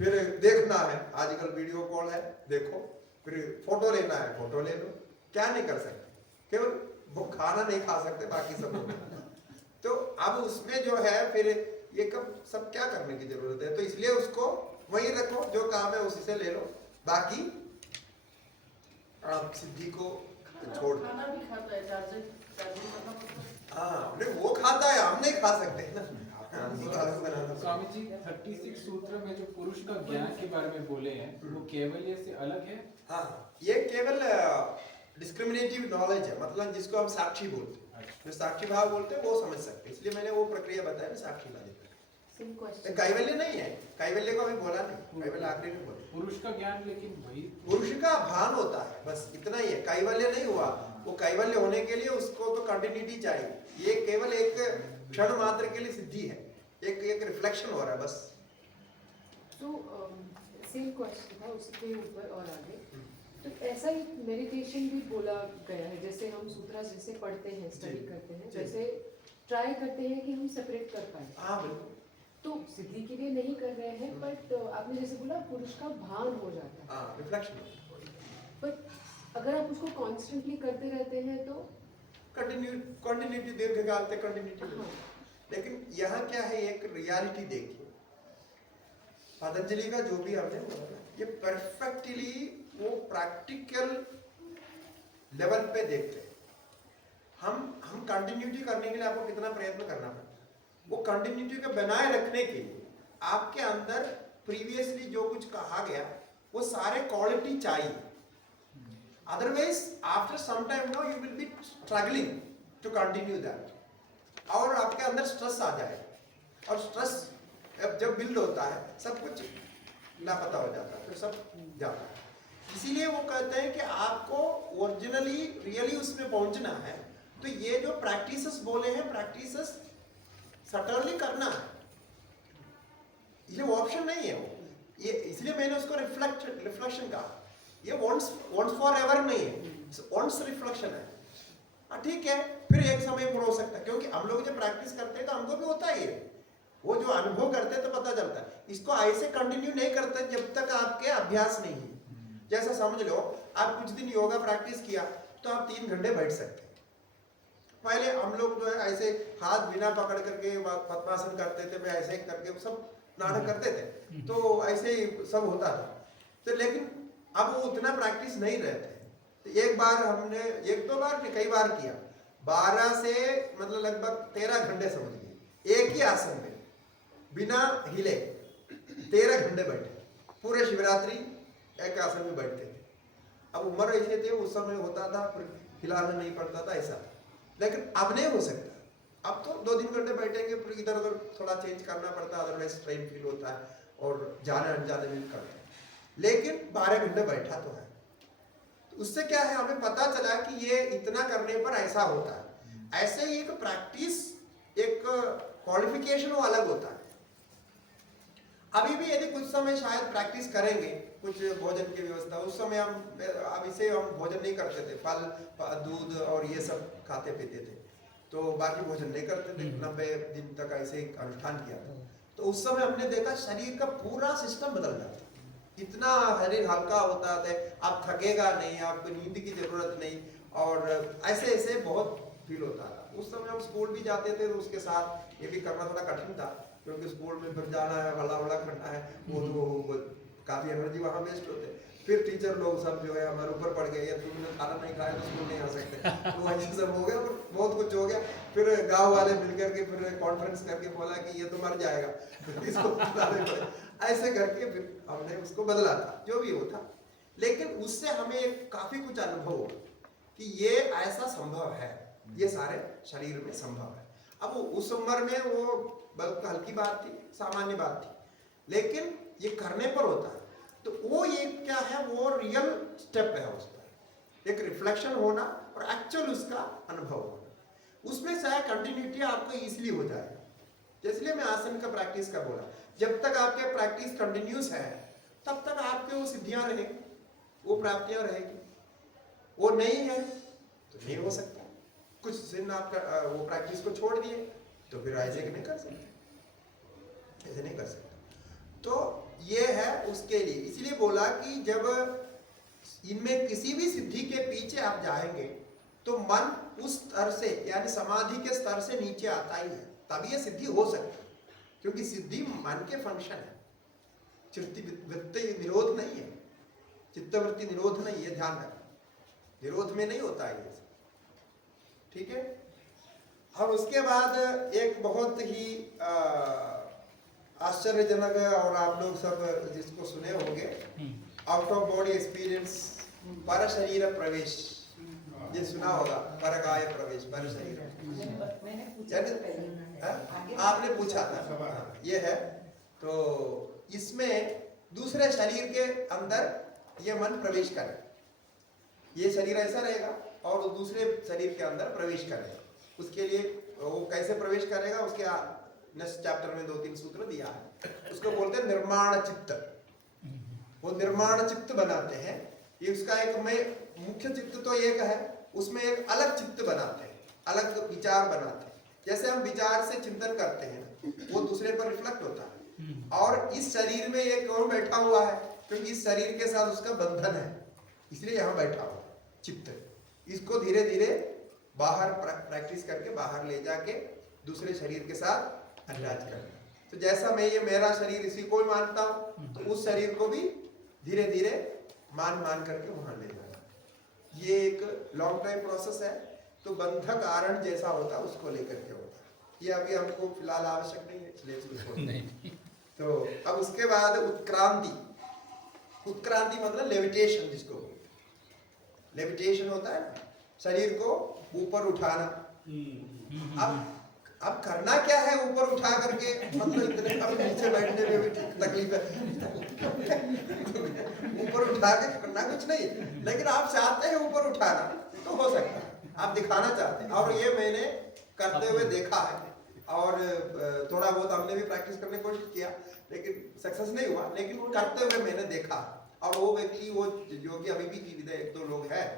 फिर देखना है, आजकल वीडियो कॉल है, देखो, फिर फोटो लेना है, फोटो ले लो, क्या नहीं कर सकते, केवल वो खाना नहीं खा सकते, बाकी सब तो अब उसमें जो है फिर ये कब सब क्या करने की जरूरत है, तो इसलिए उसको वही रखो, जो काम है उसी से ले लो, बाकी आप सिद्धि को छोड़ दो। खाना भी खाता है, चार्जिंग हाँ, वो खाता है, हम नहीं खा सकते ना। स्वामी जी 36 सूत्र में जो पुरुष का ज्ञान के बारे में बोले हैं, वो कैवल्य से अलग है। हाँ, ये केवल डिस्क्रिमिनेटिव नॉलेज है, मतलब जिसको हम साक्षी बोलते हैं, जो साक्षी भाव बोलते हैं वो समझ सकते हैं, इसलिए मैंने वो प्रक्रिया बताया ना, साक्षी वाली। कैवल्य नहीं है, कैवल्य को अभी बोला नहीं, कैवल्य आखिरी में बोला। पुरुष का ज्ञान लेकिन वही पुरुष का भान होता है, बस इतना ही है, कैवल्य नहीं हुआ। वो कैवल्य होने के लिए उसको तो कंटिन्यूटी चाहिए, ये केवल एक क्षण मात्र के लिए सिद्धि है, एक रिफ्लेक्शन हो रहा है बस। तो सेम क्वेश्चन था उसके ऊपर और आगे, तो ऐसा ही मेडिटेशन भी बोला गया है, जैसे हम सूत्रा जैसे पढ़ते हैं, स्टडी करते हैं, जैसे ट्राई करते हैं कि हम सेपरेट कर पाए। हाँ बिल्कुल। तो सिद्धि के लिए नहीं कर रहे हैं, बट आपने जैसे बोला पुरुष का भान हो जाता है, हाँ, रिफ्लेक्शन। बट अगर आप उसको कॉन्स्टेंटली करते रहते हैं तो कंटिन्यूटी दीर्घकाल तक कंटिन्यूटी। हाँ। लेकिन यहाँ क्या है, एक रियलिटी देखिए, पतंजलि का जो भी हमने बोला ना, ये परफेक्टली वो प्रैक्टिकल लेवल पे देखते हैं। हम कंटिन्यूटी करने के लिए आपको कितना प्रयत्न करना पड़ता है, वो कंटिन्यूटी को बनाए रखने के लिए आपके अंदर प्रीवियसली जो कुछ कहा गया वो सारे क्वालिटी चाहिए, otherwise after some time no you will be struggling to continue that, और आपके अंदर स्ट्रेस आ जाएगा, और स्ट्रेस जब बिल्ड होता है सब कुछ लापता हो जाता है, फिर सब जाता है। इसीलिए वो कहते हैं कि आपको ओरिजिनली रियली उसमें पहुंचना है, तो ये जो प्रैक्टिसेस बोले हैं, प्रैक्टिसेस सटरली करना है, ये ऑप्शन नहीं है वो, ये इसलिए मैंने उसको रिफ्लेक्शन कहा। ये वंस फॉर एवर नहीं है, वंस रिफ्लेक्शन है। ठीक है, फिर एक समय पर हो सकता है, क्योंकि हम लोग जब प्रैक्टिस करते हैं तो हमको भी होता है ये, वो जो अनुभव करते हैं तो पता चलता है। इसको ऐसे कंटिन्यू नहीं करते जब तक आपके अभ्यास नहीं है। जैसा समझ लो, आप कुछ दिन योगा प्रैक्टिस किया तो आप 3 घंटे बैठ सकते हैं। पहले हम लोग जो है ऐसे हाथ बिना पकड़ करके पद्मासन करते थे, मैं ऐसे करके सब नाटक करते थे, तो ऐसे ही सब होता था। तो लेकिन अब वो उतना प्रैक्टिस नहीं रहते। तो एक बार हमने, 1-2 बार नहीं, कई बार किया, 12 से मतलब लगभग 13 घंटे समझ लिए, एक ही आसन में बिना हिले 13 घंटे बैठे, पूरे शिवरात्रि एक आसन में बैठते थे। अब उम्र ऐसे थे, उस समय होता था, फिर हिलाना नहीं पड़ता था ऐसा, लेकिन अब नहीं हो सकता। अब तो 2-3 घंटे बैठेंगे, फिर इधर उधर थोड़ा चेंज करना पड़ता है, अदरवाइज स्ट्रेन फील होता है और जाने अनजाने में करते हैं। लेकिन 12 घंटे बैठा तो है, उससे क्या है, हमें पता चला कि ये इतना करने पर ऐसा होता है। ऐसे ही एक प्रैक्टिस, एक क्वालिफिकेशन वो अलग होता है। अभी भी यदि कुछ समय शायद प्रैक्टिस करेंगे, कुछ भोजन की व्यवस्था, उस समय अब इसे हम भोजन नहीं करते थे, फल दूध और ये सब खाते पीते थे, तो बाकी भोजन नहीं करते थे, 90 दिन तक ऐसे अनुष्ठान किया था। तो उस समय हमने देखा शरीर का पूरा सिस्टम बदल जाता, इतना शरीर हल्का होता है, आप थकेगा नहीं, आपको नींद की जरूरत नहीं, और ऐसे ऐसे बहुत फील होता था। उस समय हम स्कूल भी जाते थे, तो उसके साथ ये भी करना थोड़ा कठिन था, क्योंकि स्कूल में फिर जाना है, हल्ला वल्ला करना है, वो काफी एनर्जी वहाँ वेस्ट होते। फिर टीचर लोग सब जो है हमारे ऊपर पड़ गए, तुमने खाना नहीं खाया तो स्कूल नहीं आ सकते, तो ऐसे सब हो गया, बहुत कुछ हो गया। फिर गांव वाले मिलकर के फिर कॉन्फ्रेंस करके बोला कि ये तो मर जाएगा, इसको ऐसे करके फिर हमने उसको बदला था, जो भी होता। लेकिन उससे हमें काफी कुछ अनुभव हुआ कि ये ऐसा संभव है, ये सारे शरीर में संभव है। अब उस उम्र में वो बहुत हल्की बात थी, सामान्य बात थी, लेकिन ये करने पर होता है, तो वो ये क्या है, वो रियल स्टेप है उस पर, एक रिफ्लेक्शन होना और एक्चुअल उसका अनुभव होना, उसमें चाहे कंटिन्यूटी आपको इजीली हो जाएगा। इसलिए मैं आसन का प्रैक्टिस का बोला, जब तक आपके प्रैक्टिस कंटिन्यूस है तब तक आपके वो सिद्धियां रहेगी, वो प्राप्तियां रहेगी। वो नहीं है तो नहीं हो सकता। कुछ दिन आप वो प्रैक्टिस को छोड़ दिए तो फिर ऐसे नहीं कर सकते, ऐसे नहीं कर सकते। तो ये है उसके लिए, इसलिए बोला कि जब इनमें किसी भी सिद्धि के पीछे आप जाएंगे तो मन उस स्तर से, यानी समाधि के स्तर से नीचे आता ही है, तभी ये सिद्धि हो सकती है। क्योंकि सिद्धि मन के फंक्शन है, चित्तवृत्ति निरोध नहीं है, चित्तवृत्ति निरोध नहीं है, ध्यान रखना, निरोध में नहीं होता है ये, ठीक है। और उसके बाद एक बहुत ही आश्चर्यजनक, और आप लोग सब जिसको सुने होंगे, आउट ऑफ बॉडी एक्सपीरियंस, पर शरीर प्रवेश, ये सुना होगा, परकाय प्रवेश, पर शरीर। मैंने पूछा था पहले, आपने पूछा था, ये है। तो इसमें दूसरे शरीर के अंदर ये मन प्रवेश करे, ये शरीर ऐसा रहेगा और दूसरे शरीर के अंदर प्रवेश करेगा। उसके लिए वो कैसे प्रवेश करेगा, उसके नेक्स्ट चैप्टर में 2-3 सूत्र दिया है, उसको बोलते हैं निर्माण चित्त। वो निर्माण चित्त बनाते हैं, ये उसका एक में मुख्य चित्त तो एक है, उसमें एक अलग चित्त बनाते हैं, अलग विचार बनाते हैं। जैसे हम विचार से चिंतन करते हैं, वो दूसरे पर रिफ्लेक्ट होता है। और इस शरीर में एक और बैठा हुआ है, क्योंकि इस शरीर के साथ उसका बंधन है, इसलिए यहाँ बैठा हुआ चित्त। इसको धीरे धीरे बाहर प्रैक्टिस करके बाहर ले जाके दूसरे शरीर के साथ अटैच करना। तो जैसा मैं ये मेरा शरीर इसी को मानता हूँ, तो उस शरीर को भी धीरे धीरे मान करके वहां ले जाना। ये एक लॉन्ग टाइम प्रोसेस है। तो बंधक आरण जैसा होता है उसको लेकर के होता है। ये अभी हमको फिलहाल आवश्यक नहीं है, इसलिए नहीं। तो अब उसके बाद उत्क्रांति। उत्क्रांति मतलब लेविटेशन, जिसको लेविटेशन होता है, शरीर को ऊपर उठाना। अब करना क्या है ऊपर उठा करके, मतलब इतने अब नीचे बैठने में भी तकलीफ है। ऊपर उठा के करना कुछ नहीं, लेकिन आप चाहते हैं ऊपर उठाना तो हो सकता है, आप दिखाना चाहते हैं। और ये मैंने करते हुए देखा है, और थोड़ा बहुत हमने भी प्रैक्टिस करने की कोशिश किया, लेकिन सक्सेस नहीं हुआ, लेकिन करते हुए मैंने देखा। और वो व्यक्ति, वो जो कि अभी भी जीवित है, 1-2 लोग हैं,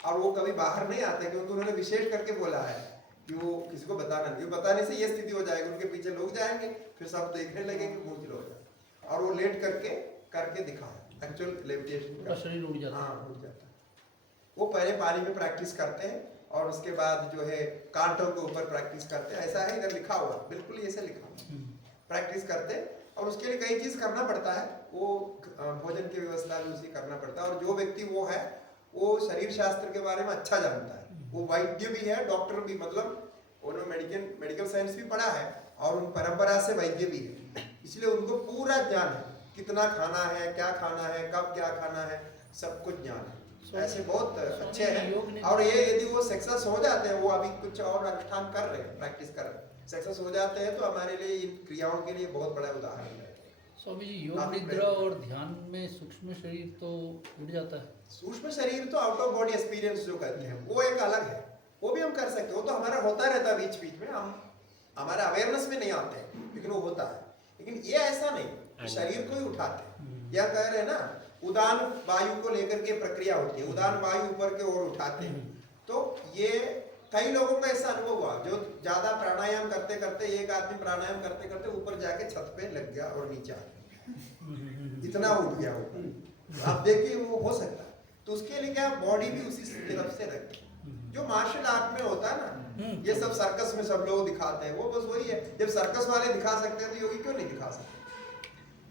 और वो कभी बाहर नहीं आते, क्योंकि उन्होंने विशेष करके बोला है कि वो किसी को बताना नहीं। बताने से ये स्थिति हो जाएगी, उनके पीछे लोग जाएंगे, फिर सब देखने लगेंगे, मुश्किल हो जाए। और वो लेट करके दिखा एक्चुअल लेविटेशन, शरीर उड़ जाता है। हाँ, उड़ जाता है। वो पहले पानी में प्रैक्टिस करते हैं, और उसके बाद जो है कांटों के ऊपर प्रैक्टिस करते हैं। ऐसा है, इधर लिखा हुआ, बिल्कुल ऐसे लिखा हुआ, प्रैक्टिस करते हैं। और उसके लिए कई चीज करना पड़ता है, वो भोजन की व्यवस्था भी उसी करना पड़ता है। और जो व्यक्ति वो है, वो शरीर शास्त्र के बारे में अच्छा जानता है, वो वैद्य भी है, डॉक्टर भी, मतलब उन्होंने मेडिकल साइंस भी पढ़ा है, और उन परंपरा से वैद्य भी है, इसलिए उनको पूरा ज्ञान है, कितना खाना है, क्या खाना है, कब क्या खाना है, सब कुछ ज्ञान है। ऐसे बहुत अच्छे हैं। और ये यदि वो सक्सेस हो जाते हैं, वो अभी कुछ और अनुष्ठान कर रहे हैं, प्रैक्टिस कर रहे हैं, सक्सेस हो जाते हैं, तो हमारे लिए इन क्रियाओं के लिए बहुत बड़ा उदाहरण है। स्वामी जी, योग काफी निद्रा प्रयत्न और ध्यान में सूक्ष्म शरीर तो उड़ जाता है। सूक्ष्म शरीर तो आउट ऑफ बॉडी एक्सपीरियंस जो कहते हैं वो एक अलग है, वो भी हम कर सकते हैं, वो तो हमारा होता रहता है बीच बीच में, हम हमारे अवेयरनेस में नहीं आते हैं लेकिन वो होता है। लेकिन ये ऐसा नहीं कि शरीर को ही उठाते हैं, या कह रहे हैं ना उदान वायु को लेकर के प्रक्रिया होती है, उदान वायु ऊपर के ओर उठाते हैं। तो ये कई लोगों का ऐसा अनुभव हुआ जो ज्यादा प्राणायाम करते करते, एक आदमी प्राणायाम करते करते ऊपर जाके छत पे लग गया और नीचे आ गया, इतना उठ गया ऊपर। आप देखिए वो हो सकता है। तो उसके लिए क्या बॉडी भी उसी तरफ से रखे, जो मार्शल आर्ट में होता है ना, ये सब सर्कस में सब लोग दिखाते हैं, वो बस वही है। जब सर्कस वाले दिखा सकते हैं तो योगी क्यों नहीं दिखा सकते?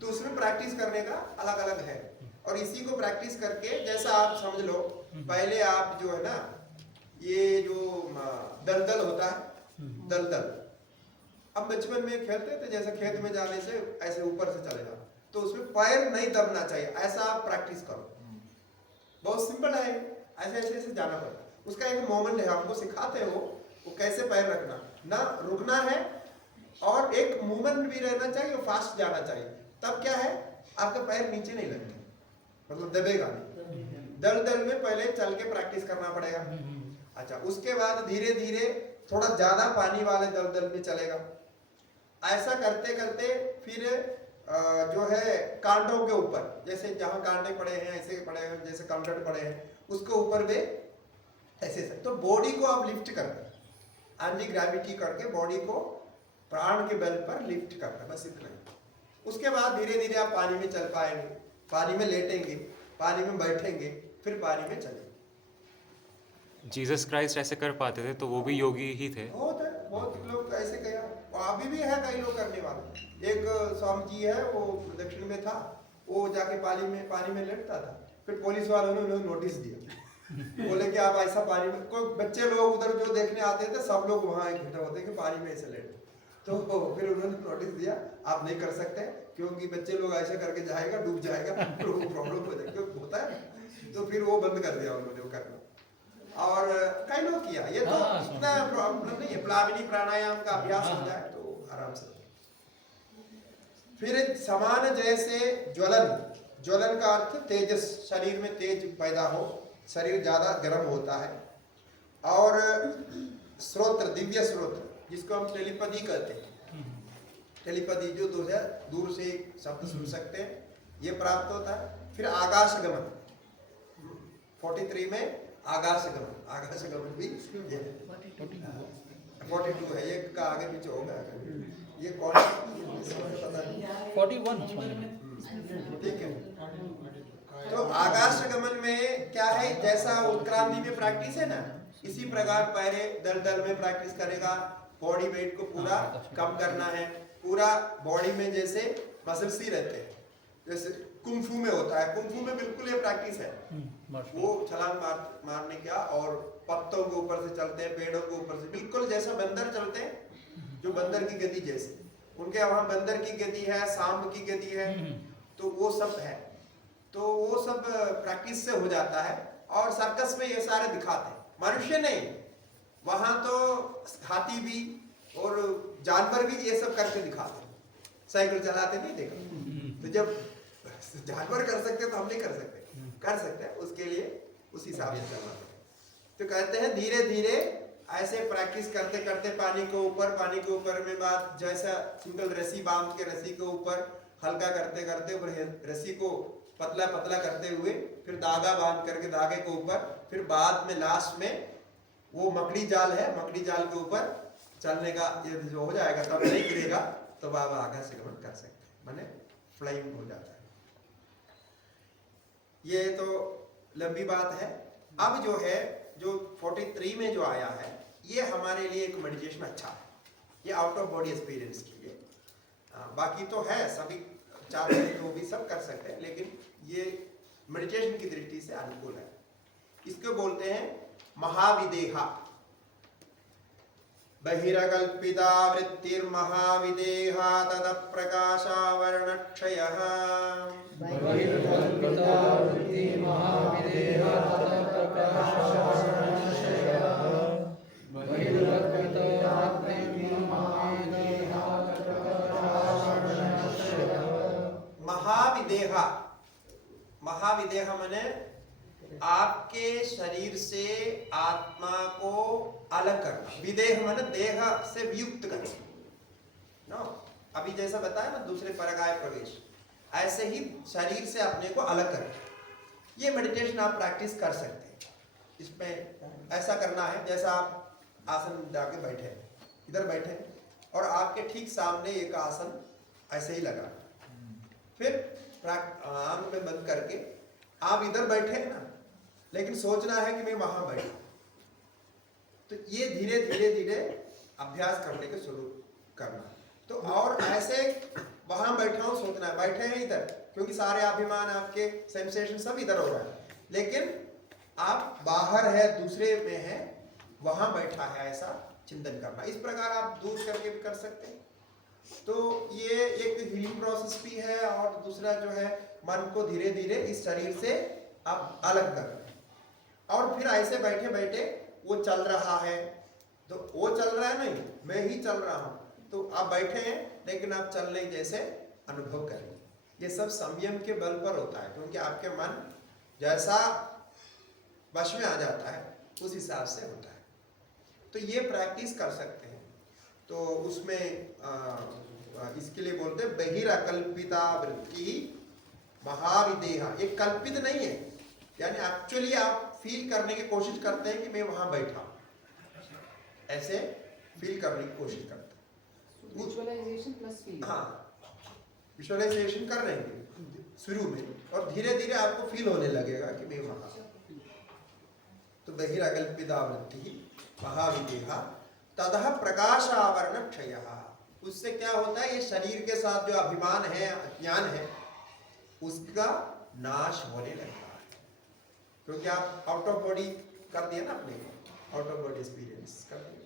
तो उसमें प्रैक्टिस करने का अलग अलग है, और इसी को प्रैक्टिस करके जैसा आप समझ लो, पहले आप जो है ना ये जो दलदल होता है, दलदल अब बचपन में खेलते थे, जैसे खेत में जाने से ऐसे ऊपर से चले जाओ, तो उसमें पैर नहीं दबना चाहिए, ऐसा आप प्रैक्टिस करो। बहुत सिंपल है, ऐसे ऐसे ऐसे जाना पड़ता है। उसका एक मोमेंट है, हमको सिखाते हैं वो कैसे पैर रखना, ना रुकना है, और एक मूवमेंट भी रहना चाहिए, फास्ट जाना चाहिए। तब क्या है, आपका पैर नीचे नहीं लगता, मतलब दबेगा नहीं। दलदल में पहले चल के प्रैक्टिस करना पड़ेगा। अच्छा, उसके बाद धीरे धीरे थोड़ा ज्यादा पानी वाले दलदल में चलेगा। ऐसा करते करते फिर जो है कांटों के ऊपर, जैसे जहां कांटे पड़े हैं ऐसे पड़े हैं, जैसे कंकड़ पड़े हैं उसके ऊपर भी ऐसे। तो बॉडी को आप लिफ्ट करना, एंटी ग्रेविटी करके बॉडी को प्राण के बल पर लिफ्ट करना, बस इतना ही। उसके बाद धीरे धीरे आप पानी में चल पाएंगे, पानी में लेटेंगे, पानी में बैठेंगे, फिर पानी में चलेंगे। जीसस क्राइस्ट ऐसे कर पाते थे तो वो भी योगी ही थे। बहुत लोग ऐसे कहा, अभी भी है कई लोग करने वाले। एक स्वामी जी है, वो दक्षिण में था, वो जाके पानी में लेटता था, फिर पुलिस वालों ने उन्हें नोटिस दिया, बोले कि आप ऐसा पानी में, कोई बच्चे लोग उधर जो देखने आते थे सब लोग वहाँ इकट्ठा होते कि पानी में ऐसे लेट, तो फिर उन्होंने नोटिस दिया आप नहीं कर सकते, क्योंकि बच्चे लोग ऐसे करके जाएगा, डूब जाएगा, फिर वो प्रॉब्लम हो जाएगी, होता है। तो फिर वो बंद कर दिया उन्होंने वो करना, और कई लोग किया। ये तो इतना प्रॉब्लम नहीं है, प्लाविनी प्राणायाम का अभ्यास हो जाए तो आराम से। फिर समान जैसे ज्वलन का अर्थ तेजस, शरीर में तेज पैदा हो, शरीर ज्यादा गर्म होता है। और श्रोत्र, दिव्य श्रोत्र जिसको हम टेलीपैथी कहते हैं, टेलीपैथी जो दूर से शब्द सुन सकते हैं, ये प्राप्त होता है। फिर आकाशगमन, 43 में आकाशगमन भी 42 है, एक का आगे पीछे होगा, ये कौन पता नहीं, 41 ठीक है। तो आकाशगमन में क्या है, जैसा उत्क्रांति में प्रैक्टिस है ना, इसी प्रकार पहले दलदल में प्रैक्टिस करेगा, बॉडी वेट को पूरा कम करना है, पूरा बॉडी में जैसे मसल्स ही रहते हैं, जैसे कुंफू में होता है, कुंफू में बिल्कुल ये प्रैक्टिस है, वो छलांग मारने का, और पत्तों के ऊपर से चलते हैं, पेड़ों के ऊपर से, बिल्कुल जैसा बंदर चलते हैं, जो बंदर की गति जैसे, उनके वहाँ बंदर की गति है, सांप की गति है, तो वो सब है। तो वो सब प्रैक्टिस से हो जाता है, और सर्कस में ये सारे दिखाते हैं, मनुष्य नहीं, वहां तो हाथी भी और जानवर भी ये सब करके दिखाते हैं, साइकिल चलाते नहीं देखा। तो जब जानवर कर सकते तो हम नहीं कर सकते, कर सकते हैं, उसके लिए उस हिसाब से चलना पड़ेगा। तो कहते हैं धीरे धीरे ऐसे प्रैक्टिस करते करते पानी के ऊपर में बात, जैसा सिंगल रस्सी बांध के रस्सी के ऊपर हल्का करते करते, रस्सी को पतला पतला करते हुए, फिर धागा बांध करके धागे के ऊपर, फिर बाद में लास्ट में वो मकड़ी जाल है, मकड़ी जाल के ऊपर चलने का ये जो हो जाएगा, तब नहीं गिरेगा तो बाबा आकाशगमन कर सकते हैं, माने फ्लाइंग हो जाता है। ये तो लंबी बात है। अब जो है, जो 43 में जो आया है, ये हमारे लिए एक मेडिटेशन अच्छा है, ये आउट ऑफ बॉडी एक्सपीरियंस के लिए। बाकी तो है, सभी चार तो भी सब कर सकते हैं, लेकिन ये मेडिटेशन की दृष्टि से अनुकूल है। इसको बोलते हैं महाविदेहा, बहिरकल्पिता वृत्तिर्महाविदेहा तदप्रकाशावरणक्षयः। देह माने आपके शरीर से आत्मा को अलग करना, विदेह माने देह से वियुक्त करना। नो, अभी जैसा बताया ना दूसरे परगाय प्रवेश, ऐसे ही शरीर से अपने को अलग करना। ये मेडिटेशन आप प्रैक्टिस कर सकते हैं। इसमें ऐसा करना है जैसा आप आसन जाके बैठे, इधर बैठे और आपके ठीक सामने एक आसन ऐसे ही लगा, फिर आंख में बंद करके आप इधर बैठे हैं ना, लेकिन सोचना है कि मैं वहां बैठा। तो ये धीरे धीरे धीरे अभ्यास करने के शुरू करना। तो और ऐसे वहां बैठा हूं सोचना है, बैठे हैं इधर, क्योंकि सारे अभिमान आपके सेंसेशन सब इधर हो रहा है, लेकिन आप बाहर है, दूसरे में है, वहां बैठा है, ऐसा चिंतन करना। इस प्रकार आप दूर करके भी कर सकते हैं। तो ये एक हीलिंग प्रोसेस भी है और दूसरा जो है मन को धीरे धीरे इस शरीर से आप अलग कर रहे हैं। और फिर ऐसे बैठे बैठे वो चल रहा है, तो वो चल रहा है नहीं, मैं ही चल रहा हूं। तो आप बैठे हैं लेकिन आप चल नहीं जैसे अनुभव करेंगे। ये सब संयम के बल पर होता है, क्योंकि आपके मन जैसा वश में आ जाता है उस हिसाब से होता है। तो ये प्रैक्टिस कर सकते हैं। तो उसमें इसके लिए बोलते हैं बहिरकल्पिता वृत्ति महाविदेहा। ये कल्पित नहीं है, यानी एक्चुअली आप फील करने की कोशिश करते हैं कि मैं वहां बैठा, ऐसे फील करने की कोशिश करते हैं। Visualisation plus feel. हाँ, विजुअलाइजेशन कर रहे हैं शुरू में और धीरे धीरे आपको फील होने लगेगा कि मैं वहां। तो बहिरकल्पिता वृत्ति महाविदेहा ततः प्रकाश आवरण क्षय। उससे क्या होता है, ये शरीर के साथ जो अभिमान है, अज्ञान है, उसका नाश होने लगता है। क्योंकि आप आउट ऑफ बॉडी कर दिया ना अपने को, आउट ऑफ बॉडी एक्सपीरियंस कर दिया।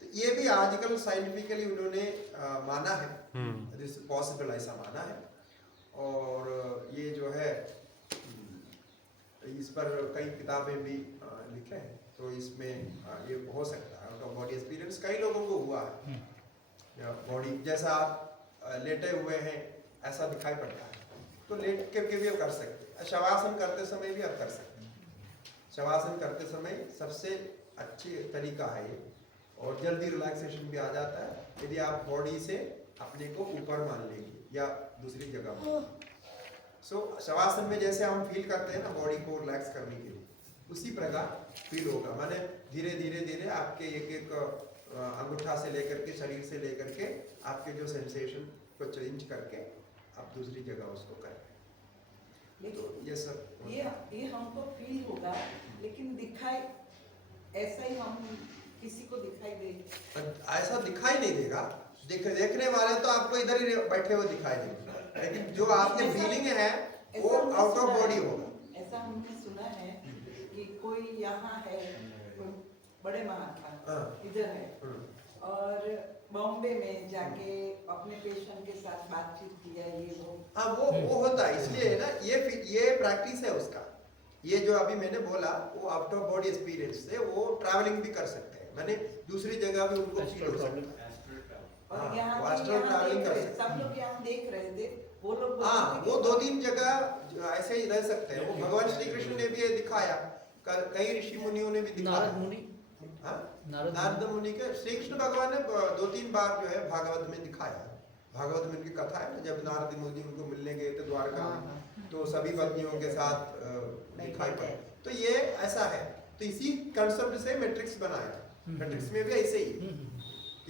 तो ये भी आजकल साइंटिफिकली उन्होंने माना है, दिस पॉसिबल, ऐसा माना है। और ये जो है इस पर कई किताबें भी लिखे हैं। तो इसमें ये हो सकता है आउट ऑफ बॉडी एक्सपीरियंस, कई लोगों को हुआ है। बॉडी जैसा आप लेटे हुए हैं ऐसा दिखाई पड़ता है, तो लेट करके भी आप कर सकते हैं। शवासन करते समय भी आप कर सकते हैं। शवासन करते समय सबसे अच्छी तरीका है ये, और जल्दी रिलैक्सेशन भी आ जाता है यदि आप बॉडी से अपने को ऊपर मान लेंगे या दूसरी जगह। सो शवासन में जैसे हम फील करते हैं ना बॉडी को रिलैक्स करने के लिए, उसी प्रकार फील होगा। माने धीरे धीरे धीरे आपके एक एक अंगूठा से लेकर के, शरीर से लेकर के आपके जो सेंसेशन को चेंज करके आप दूसरी जगह उसको कर रहे हैं। तो ये सब ये हमको फील होगा, लेकिन दिखाई ऐसा ही हम किसी को दिखाई दे, ऐसा दिखाई नहीं देगा। देखने वाले तो आपको इधर ही बैठे हुए दिखाई देंगे, लेकिन जो आपके फीलिंग है वो आउट ऑफ बॉडी होगा। ऐसा हमने सुना है कि कोई यहाँ है, बड़े महात्मा इधर है, और बॉम्बे में जाके अपने पेशेंट के साथ बातचीत किया, ये वो। हाँ, वो होता है। इसलिए ना ये प्रैक्टिस है उसका। ये जो अभी मैंने बोला वो आउट ऑफ बॉडी एक्सपीरियंस से वो ट्रैवलिंग भी कर सकते हैं, मैंने दूसरी जगह भी उनको फील हो सकता है। और यहाँ ट्रैवलिंग कर सकते हैं। सब लोग यहाँ देख रहे थे, वो लोग हाँ, वो 2-3 जगह ऐसे ही रह सकते हैं। वो भगवान श्री कृष्ण ने भी ये दिखाया, कई ऋषि मुनियों ने भी दिखाया। नारद मुनि, नारद मुनि के श्री कृष्ण भगवान ने 2-3 बार जो है भागवत में दिखाया। भागवत में उनकी कथा है ना, जब नारद मुनि उनको मिलने गए थे द्वारका में, तो सभी पत्नियों के साथ दिखाई पड़े। तो ये ऐसा है। तो इसी कंसेप्ट से मैट्रिक्स बनाया। मैट्रिक्स में भी ऐसे ही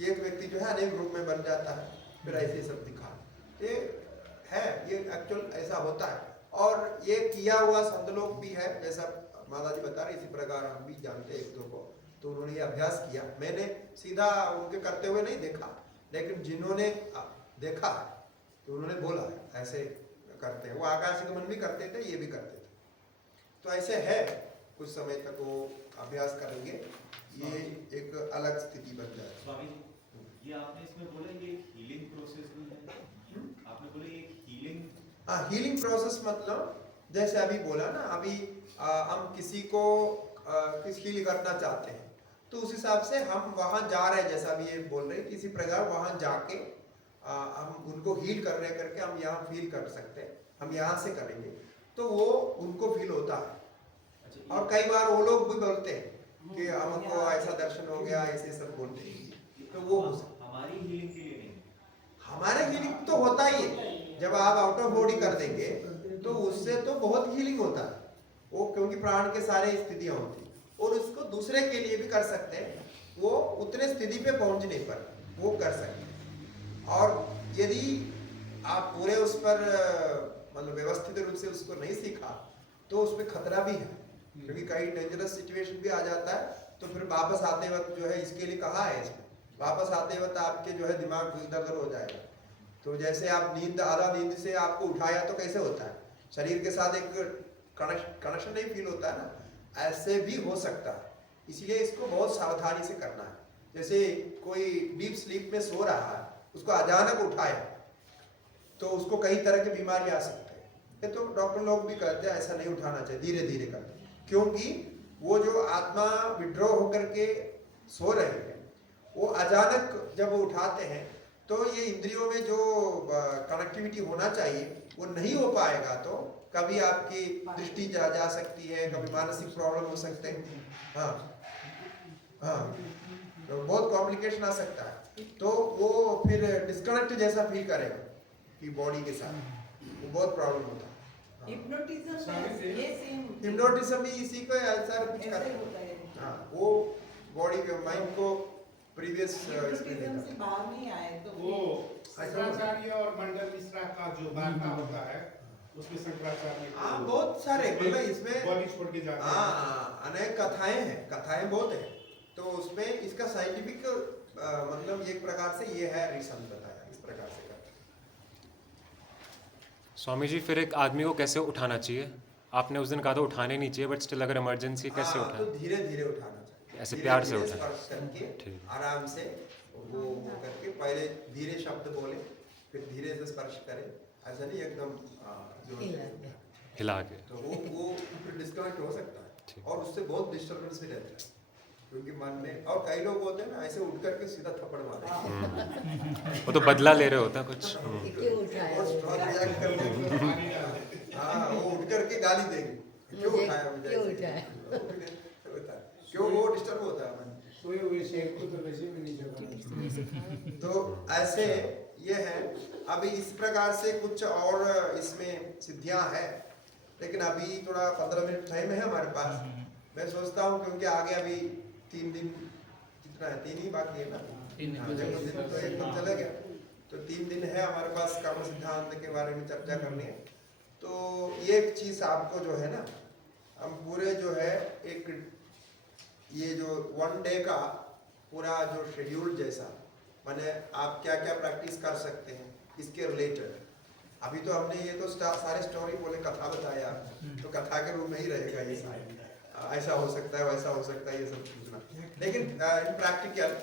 एक व्यक्ति जो है अनेक रूप में बन जाता है, फिर ऐसे सब दिखा। ये है, ये एक्चुअल ऐसा होता है। और ये किया हुआ संत लोग भी है, जैसा माता जी बता रहे, इसी प्रकार हम भी जानते हैं एक दो को। तो उन्होंने ये अभ्यास किया। मैंने सीधा उनके करते हुए नहीं देखा, लेकिन जिन्होंने देखा है तो उन्होंने बोला है ऐसे करते हैं। वो आकाश गमन भी करते थे, ये भी करते थे। तो ऐसे है, कुछ समय तक वो अभ्यास करेंगे, ये एक अलग स्थिति बन जाए। स्वामी जी, ये आपने इसमें बोला ये हीलिंग प्रोसेस भी है, आपने बोला ये हीलिंग। हाँ, हीलिंग प्रोसेस मतलब जैसे अभी बोला ना, अभी हम किसी को किस हील करना चाहते हैं, तो उस हिसाब से हम वहाँ जा रहे हैं, जैसा अभी ये बोल रहे हैं, किसी प्रकार वहाँ जाके हम उनको हील कर रहे करके हम यहाँ फील कर सकते हैं। हम यहाँ से करेंगे तो वो उनको फील होता है। और कई बार वो लोग भी बोलते हैं कि हमको ऐसा दर्शन हो गया, ऐसे सब बोलते हैं। तो वो हो सकता है। हमारी हीलिंग के लिए नहीं, हमारे हीलिंग तो होता ही है। जब आप आउट ऑफ बॉडी कर देंगे तो उससे तो बहुत हीलिंग होता है वो, क्योंकि प्राण के सारे स्थितियां होती हैं और उसको दूसरे के लिए भी कर सकते हैं। वो उतने स्थिति पे पहुंचने पर वो कर सकते हैं। और यदि आप पूरे उस पर मतलब व्यवस्थित रूप से उसको नहीं सीखा तो उसमें खतरा भी है, क्योंकि कई डेंजरस सिचुएशन भी आ जाता है। तो फिर वापस आते वक्त जो है, इसके लिए कहा है इसमें, वापस आते वक्त आपके जो है दिमाग इधर उधर हो जाएगा। तो जैसे आप नींद, आधा नींद से आपको उठाया तो कैसे होता है, शरीर के साथ एक कनेक्शन नहीं फील होता है ना, ऐसे भी हो सकता है। इसलिए इसको बहुत सावधानी से करना है। जैसे कोई डीप स्लीप में सो रहा है, उसको अचानक उठाया तो उसको कई तरह की बीमारी आ सकती है। तो डॉक्टर लोग भी कहते हैं ऐसा नहीं उठाना चाहिए, धीरे धीरे कर, क्योंकि वो जो आत्मा विड्रॉ होकर के सो रहे हैं, वो अचानक जब वो उठाते हैं तो ये इंद्रियों में जो कनेक्टिविटी होना चाहिए वो नहीं हो पाएगा। तो कभी आपकी दृष्टि जा सकती है, कभी मानसिक प्रॉब्लम हो सकते हैं। हाँ हाँ, तो बहुत कॉम्प्लिकेशन आ सकता है। तो वो फिर डिस्कनेक्ट जैसा फील करेगा कि बॉडी के साथ, वो बहुत प्रॉब्लम होता है। हिप्नोटिज्म भी इसी को ऐसा कुछ करता है। हाँ, वो बॉडी के माइंड को प्रीवियस हिप्नोटिज्म से बाहर नहीं आए तो वो शंकराचार्य और मंडल मिश्रा का जो वार्ता होता है उसमें शंकराचार्य हाँ बहुत सारे मतलब इसमें बॉडी छोड़ के जाते हैं। हाँ, अनेक कथाएं हैं, कथाएं बहुत हैं। तो उसमें इसका साइंटिफिक मतलब एक प्रकार से ये है रीजन बताया, इस प्रकार से करते हैं। स्वामी जी, फिर एक आदमी को कैसे उठाना चाहिए? आपने उस दिन कहा था उठाने नहीं चाहिए, बट स्टिल अगर इमरजेंसी कैसे हाँ, उठाए? तो धीरे धीरे उठाना चाहिए, ऐसे धीरे प्यार से धीरे उठाना। स्पर्श करके ठीक। आराम से वो करके, पहले धीरे शब्द बोले, फिर धीरे से स्पर्श करें, ऐसा नहीं एकदम जोर से हिला के। तो वो फिर डिस्कनेक्ट हो सकता है ठीक। और उससे बहुत डिस्टर्बेंस भी रहता है, क्योंकि मन में, और कई लोग होते हैं ना ऐसे उठ करके सीधा थप्पड़ मारे, वो तो बदला ले रहे होता कुछ। बहुत strong react कर लेंगे। हाँ, वो उठ करके गाली देंगे, क्यों उठाया मुझे, क्यों उठाया? होता है, क्यों वो डिस्टर्ब होता है मन। सोए हुए शेर को तो वैसे भी नहीं जगाना। तो ऐसे ये है। अभी इस प्रकार से कुछ और इसमें सिद्धियां है, लेकिन अभी थोड़ा 15 मिनट टाइम है हमारे पास। मैं सोचता हूँ क्योंकि आगे अभी 3 दिन, कितना है, 3 ही बाकी है ना, जन्म दिन तो एक दिन चला गया, तो 3 दिन है हमारे पास कर्म सिद्धांत के बारे में चर्चा करनी है। तो एक चीज आपको जो है ना, हम पूरे जो है एक ये जो 1 डे का पूरा जो शेड्यूल जैसा, माने आप क्या क्या प्रैक्टिस कर सकते हैं इसके रिलेटेड। अभी तो हमने ये तो सारे स्टोरी बोले, कथा बताया, तो कथा के रूप में ही रहेगा ये सारे, ऐसा हो सकता है, वैसा हो सकता है, ये सब पूछना। लेकिन इन प्रैक्टिकल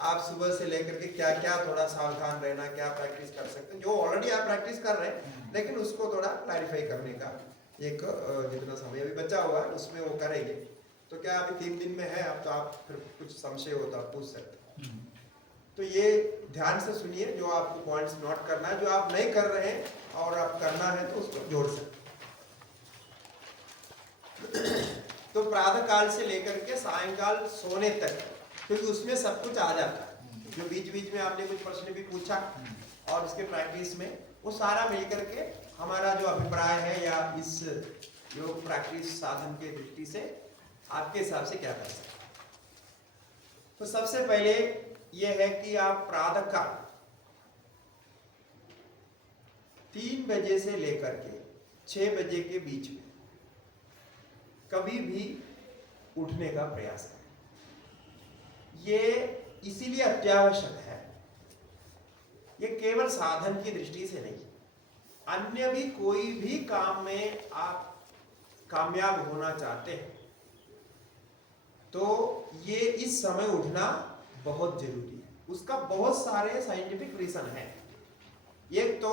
आप सुबह से लेकर के क्या क्या थोड़ा सावधान रहना, क्या प्रैक्टिस कर सकते हैं, जो ऑलरेडी आप प्रैक्टिस कर रहे हैं, लेकिन उसको थोड़ा क्लैरिफाई करने का एक जितना समय अभी बचा हुआ है उसमें वो करेंगे। तो क्या अभी 3 दिन में है, अब तो आप फिर कुछ संशय हो तो आप पूछ सकते हैं। तो ये ध्यान से सुनिए, जो आपको पॉइंट्स नोट करना है, जो आप नहीं कर रहे हैं और आप करना है तो उसको जोड़ सकते हैं। तो प्रातः काल से लेकर के सायंकाल सोने तक, क्योंकि उसमें सब कुछ आ जाता है। जो बीच बीच में आपने कुछ प्रश्न भी पूछा और इसके प्रैक्टिस में वो सारा मिलकर के हमारा जो अभिप्राय है, या इस योग प्रैक्टिस साधन के दृष्टि से आपके हिसाब से क्या कर सकते हैं। तो सबसे पहले यह है कि आप प्रातः काल 3 बजे से लेकर के 6 बजे के बीच में कभी भी उठने का प्रयास करें। ये इसीलिए अत्यावश्यक है, ये केवल साधन की दृष्टि से नहीं, अन्य भी कोई भी काम में आप कामयाब होना चाहते हैं तो ये इस समय उठना बहुत जरूरी है। उसका बहुत सारे साइंटिफिक रीजन है। एक तो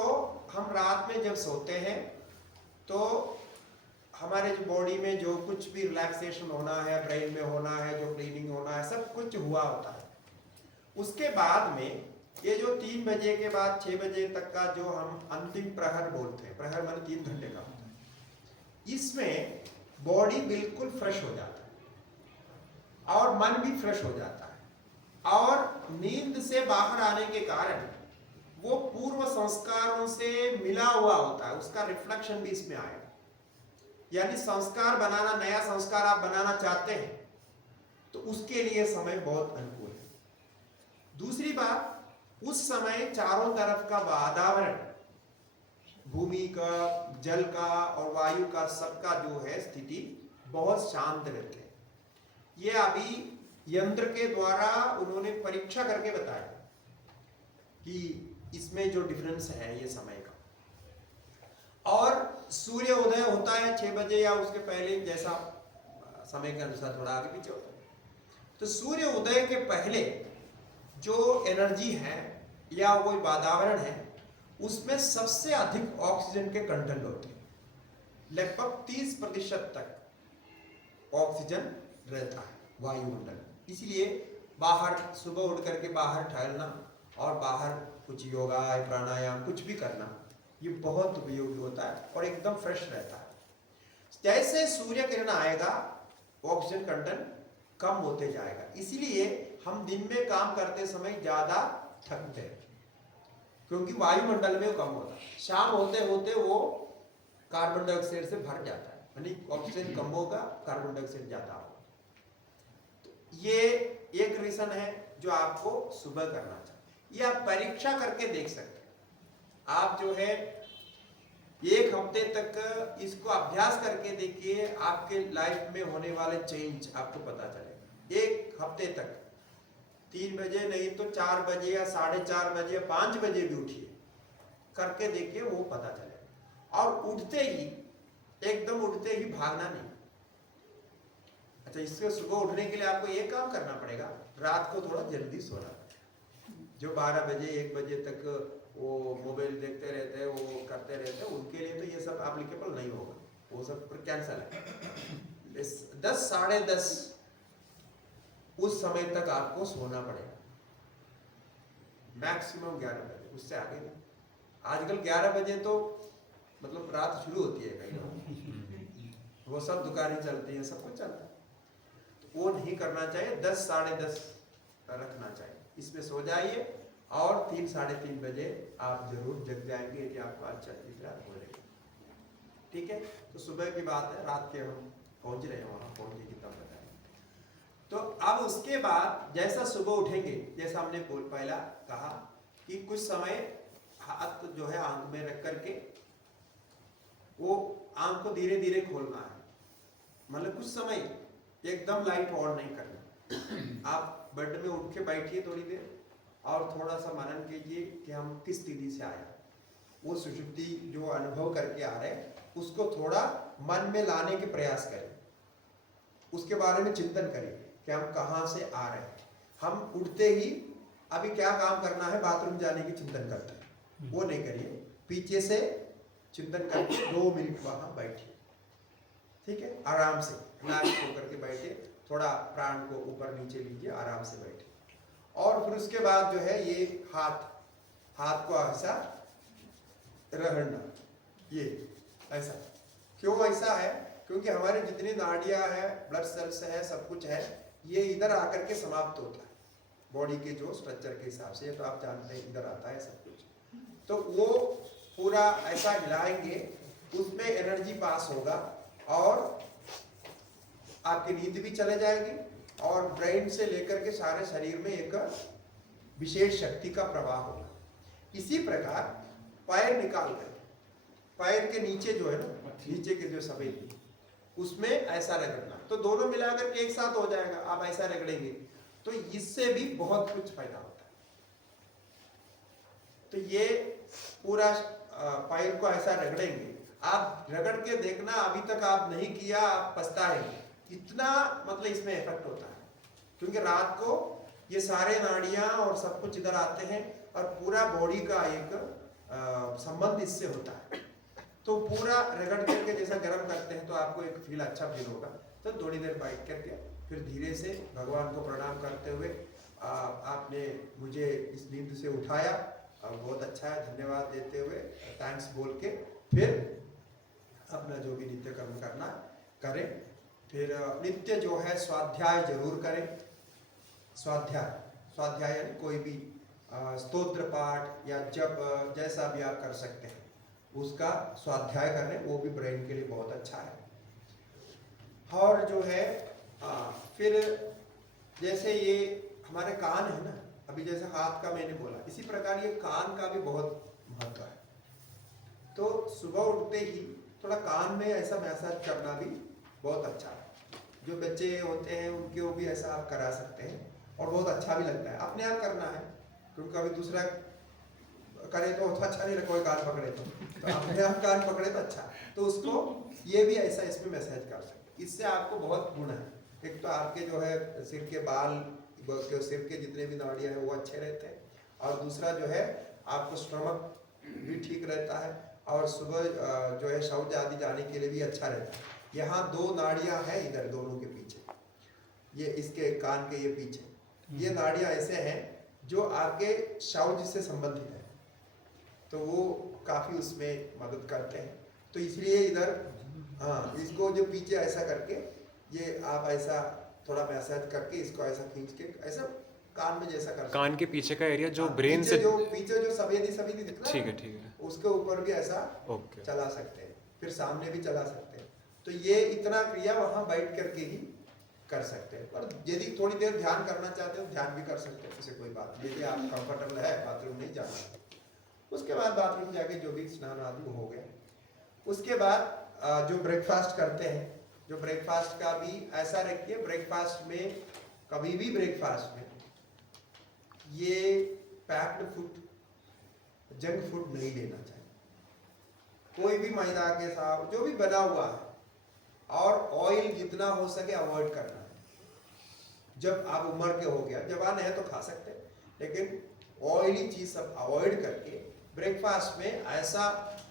हम रात में जब सोते हैं तो हमारे जो बॉडी में जो कुछ भी रिलैक्सेशन होना है, ब्रेन में होना है, जो क्लीनिंग होना है, सब कुछ हुआ होता है। उसके बाद में ये जो 3 बजे के बाद 6 बजे तक का जो हम अंतिम प्रहर बोलते हैं, प्रहर माने 3 घंटे का होता है, इसमें बॉडी बिल्कुल फ्रेश हो जाता है और मन भी फ्रेश हो जाता है, और नींद से बाहर आने के कारण वो पूर्व संस्कारों से मिला हुआ होता है, उसका रिफ्लेक्शन भी इसमें आएगा। यानी संस्कार बनाना, नया संस्कार आप बनाना चाहते हैं तो उसके लिए समय बहुत अनुकूल है। दूसरी बात, उस समय चारों तरफ का वातावरण, भूमि का, जल का और वायु का, सबका जो है स्थिति बहुत शांत रहती है। ये अभी यंत्र के द्वारा उन्होंने परीक्षा करके बताया कि इसमें जो डिफरेंस है ये समय का। और सूर्य उदय होता है 6 बजे या उसके पहले, जैसा समय के अनुसार थोड़ा आगे पीछे होता है। तो सूर्य उदय के पहले जो एनर्जी है या वो वातावरण है, उसमें सबसे अधिक ऑक्सीजन के कंटेंट होते हैं। लगभग 30% तक ऑक्सीजन रहता है वायुमंडल। इसलिए बाहर सुबह उठ करके बाहर टहलना और बाहर कुछ योगा, प्राणायाम, कुछ भी करना, ये बहुत उपयोगी होता है और एकदम फ्रेश रहता है। जैसे सूर्य किरण आएगा, ऑक्सीजन कंटेंट कम होते जाएगा। इसीलिए हम दिन में काम करते समय ज्यादा थकते हैं, क्योंकि वायुमंडल में वो कम होता है। शाम होते होते वो कार्बन डाइऑक्साइड से भर जाता है, यानी ऑक्सीजन कम होगा, कार्बन डाइऑक्साइड ज्यादा होगा। तो ये एक रीजन है जो आपको सुबह करना चाहिए। ये आप परीक्षा करके देख सकते हैं। आप जो है 1 हफ्ते तक इसको अभ्यास करके देखिए, आपके लाइफ में होने वाले चेंज आपको पता चलेगा। 1 हफ्ते तक 3 बजे नहीं तो 4 बजे या 4:30 बजे या 5 बजे भी उठिए, करके देखिए, वो पता चलेगा। और उठते ही, एकदम उठते ही भागना नहीं। अच्छा, इससे सुबह उठने के लिए आपको ये काम करना पड़ेगा, रात को थोड़ा जल्दी सोना। जो 12 बजे 1 बजे तक वो मोबाइल देखते रहते हैं, वो करते रहते हैं, उनके लिए तो ये सब एप्लीकेबल नहीं होगा, वो सब कैंसिल है। 10 साढ़े 10 उस समय तक आपको सोना पड़ेगा, मैक्सिमम 11 बजे, उससे आगे नहीं। आजकल 11 बजे तो मतलब रात शुरू होती है कहीं, वो सब दुकानें चलती हैं, सब कुछ चलता है। तो वो नहीं करना चाहिए, 10 साढ़े 10 रखना चाहिए। इसमें सो जाइए और 3 साढ़े 3 बजे आप जरूर जग जाएंगे यदि आपको अच्छा चीज रात हो रही। ठीक है, तो सुबह की बात है, रात के हम पहुंच रहे हैं, वहां पहुंचे कि तब बताएंगे। तो अब उसके बाद जैसा सुबह उठेंगे, जैसा हमने पहला कहा कि कुछ समय हाथ जो है आंख में रख करके वो आंख को धीरे धीरे खोलना है। मतलब कुछ समय एकदम लाइट ऑन नहीं करना। आप बेड में उठ के बैठिए थोड़ी देर और थोड़ा सा मनन कीजिए कि हम किस स्थिति से आए, वो सुषुप्ति जो अनुभव करके आ रहे हैं उसको थोड़ा मन में लाने के प्रयास करें। उसके बारे में चिंतन करें कि हम कहाँ से आ रहे हैं। हम उठते ही अभी क्या काम करना है, बाथरूम जाने की चिंतन करते हैं, वो नहीं करिए। पीछे से चिंतन करके 2 मिनट वहां बैठिए। ठीक है, आराम से रिलैक्स होकर के बैठे, थोड़ा प्राण को ऊपर नीचे लीजिए, आराम से बैठे। और फिर उसके बाद जो है ये हाथ को ऐसा रगड़ना, ये ऐसा। क्यों ऐसा है? क्योंकि हमारे जितनी नाड़ियां है, ब्लड सेल्स है, सब कुछ है, ये इधर आकर के समाप्त होता है बॉडी के जो स्ट्रक्चर के हिसाब से। तो आप जानते हैं इधर आता है सब कुछ। तो वो पूरा ऐसा हिलाएंगे, उसमें एनर्जी पास होगा और आपकी नींद भी चले जाएगी और ब्रेन से लेकर के सारे शरीर में एक विशेष शक्ति का प्रवाह होगा। इसी प्रकार पैर निकाल कर, पैर के नीचे जो है ना, नीचे के जो सफेद, उसमें ऐसा रगड़ना। तो दोनों मिलाकर के एक साथ हो जाएगा। आप ऐसा रगड़ेंगे तो इससे भी बहुत कुछ फायदा होता है। तो ये पूरा पैर को ऐसा रगड़ेंगे, आप रगड़ के देखना, अभी तक आप नहीं किया, आप पछताएंगे। इतना मतलब इसमें इफेक्ट होता है, क्योंकि रात को ये सारे नाड़ियां और सब कुछ इधर आते हैं और पूरा बॉडी का एक संबंध इससे होता है। तो पूरा रगड़ करके जैसा गर्म करते हैं तो आपको एक फील अच्छा फील होगा। तो थोड़ी देर बैठ करके फिर धीरे से भगवान को प्रणाम करते हुए आपने मुझे इस नींद से उठाया, बहुत अच्छा है, धन्यवाद देते हुए थैंक्स बोल के फिर अपना जो भी नित्य कर्म करना करें। फिर नित्य जो है स्वाध्याय जरूर करें। स्वाध्याय यानी कोई भी स्तोत्र पाठ या जप जैसा भी आप कर सकते हैं उसका स्वाध्याय करें, वो भी ब्रेन के लिए बहुत अच्छा है। और जो है फिर जैसे ये हमारे कान है ना, अभी जैसे हाथ का मैंने बोला, इसी प्रकार ये कान का भी बहुत महत्व है। तो सुबह उठते ही थोड़ा कान में ऐसा मैसाज करना भी बहुत अच्छा है। जो बच्चे होते हैं उनको भी ऐसा आप करा सकते हैं और बहुत अच्छा भी लगता है। अपने आप करना है, क्योंकि कभी दूसरा करे तो अच्छा नहीं लगता, कोई कान पकड़े तो अपने आप कान पकड़े तो अच्छा। तो उसको ये भी ऐसा इसमें मैसेज कर सकते, इससे आपको बहुत गुण है। एक तो आपके जो है सिर के बाल, सिर के जितने भी नाड़ियाँ हैं वो अच्छे रहते हैं, और दूसरा जो है आपको स्टमक भी ठीक रहता है, और सुबह जो है शौच आदि जाने के लिए भी अच्छा रहता है। यहाँ 2 नाड़ियाँ हैं इधर दोनों के पीछे, ये इसके कान के ये पीछे, ये नाड़ियाँ ऐसे हैं जो आपके शौच से संबंधित है, तो वो काफ़ी उसमें मदद करते हैं। तो इसलिए इधर इसको जो पीछे ऐसा करके ये आप ऐसा थोड़ा मैसेज करके इसको ऐसा खींच के ऐसा कान में जैसा कर, कान के पीछे का एरिया जो ब्रेन से पीछे जो सफेदी दिखता ठीक है उसके ऊपर भी ऐसा चला सकते हैं, फिर सामने भी चला सकते हैं। तो ये इतना क्रिया वहाँ बैठ करके ही कर सकते हैं, पर यदि थोड़ी देर ध्यान करना चाहते हो ध्यान भी कर सकते हैं, उसे कोई बात नहीं। यदि आप कंफर्टेबल है, बाथरूम नहीं जाना, उसके बाद बाथरूम जाके जो भी स्नान आदि हो गया, उसके बाद जो ब्रेकफास्ट करते हैं, जो ब्रेकफास्ट का भी ऐसा रखिए, ब्रेकफास्ट में कभी भी ब्रेकफास्ट में ये पैक्ड फूड, जंक फूड नहीं लेना चाहिए। कोई भी मैदा के साथ जो भी बना हुआ है, और ऑयल जितना हो सके अवॉइड करना है। जब आप उम्र के हो गया, जवान है तो खा सकते हैं, लेकिन ऑयली चीज सब अवॉइड करके ब्रेकफास्ट में ऐसा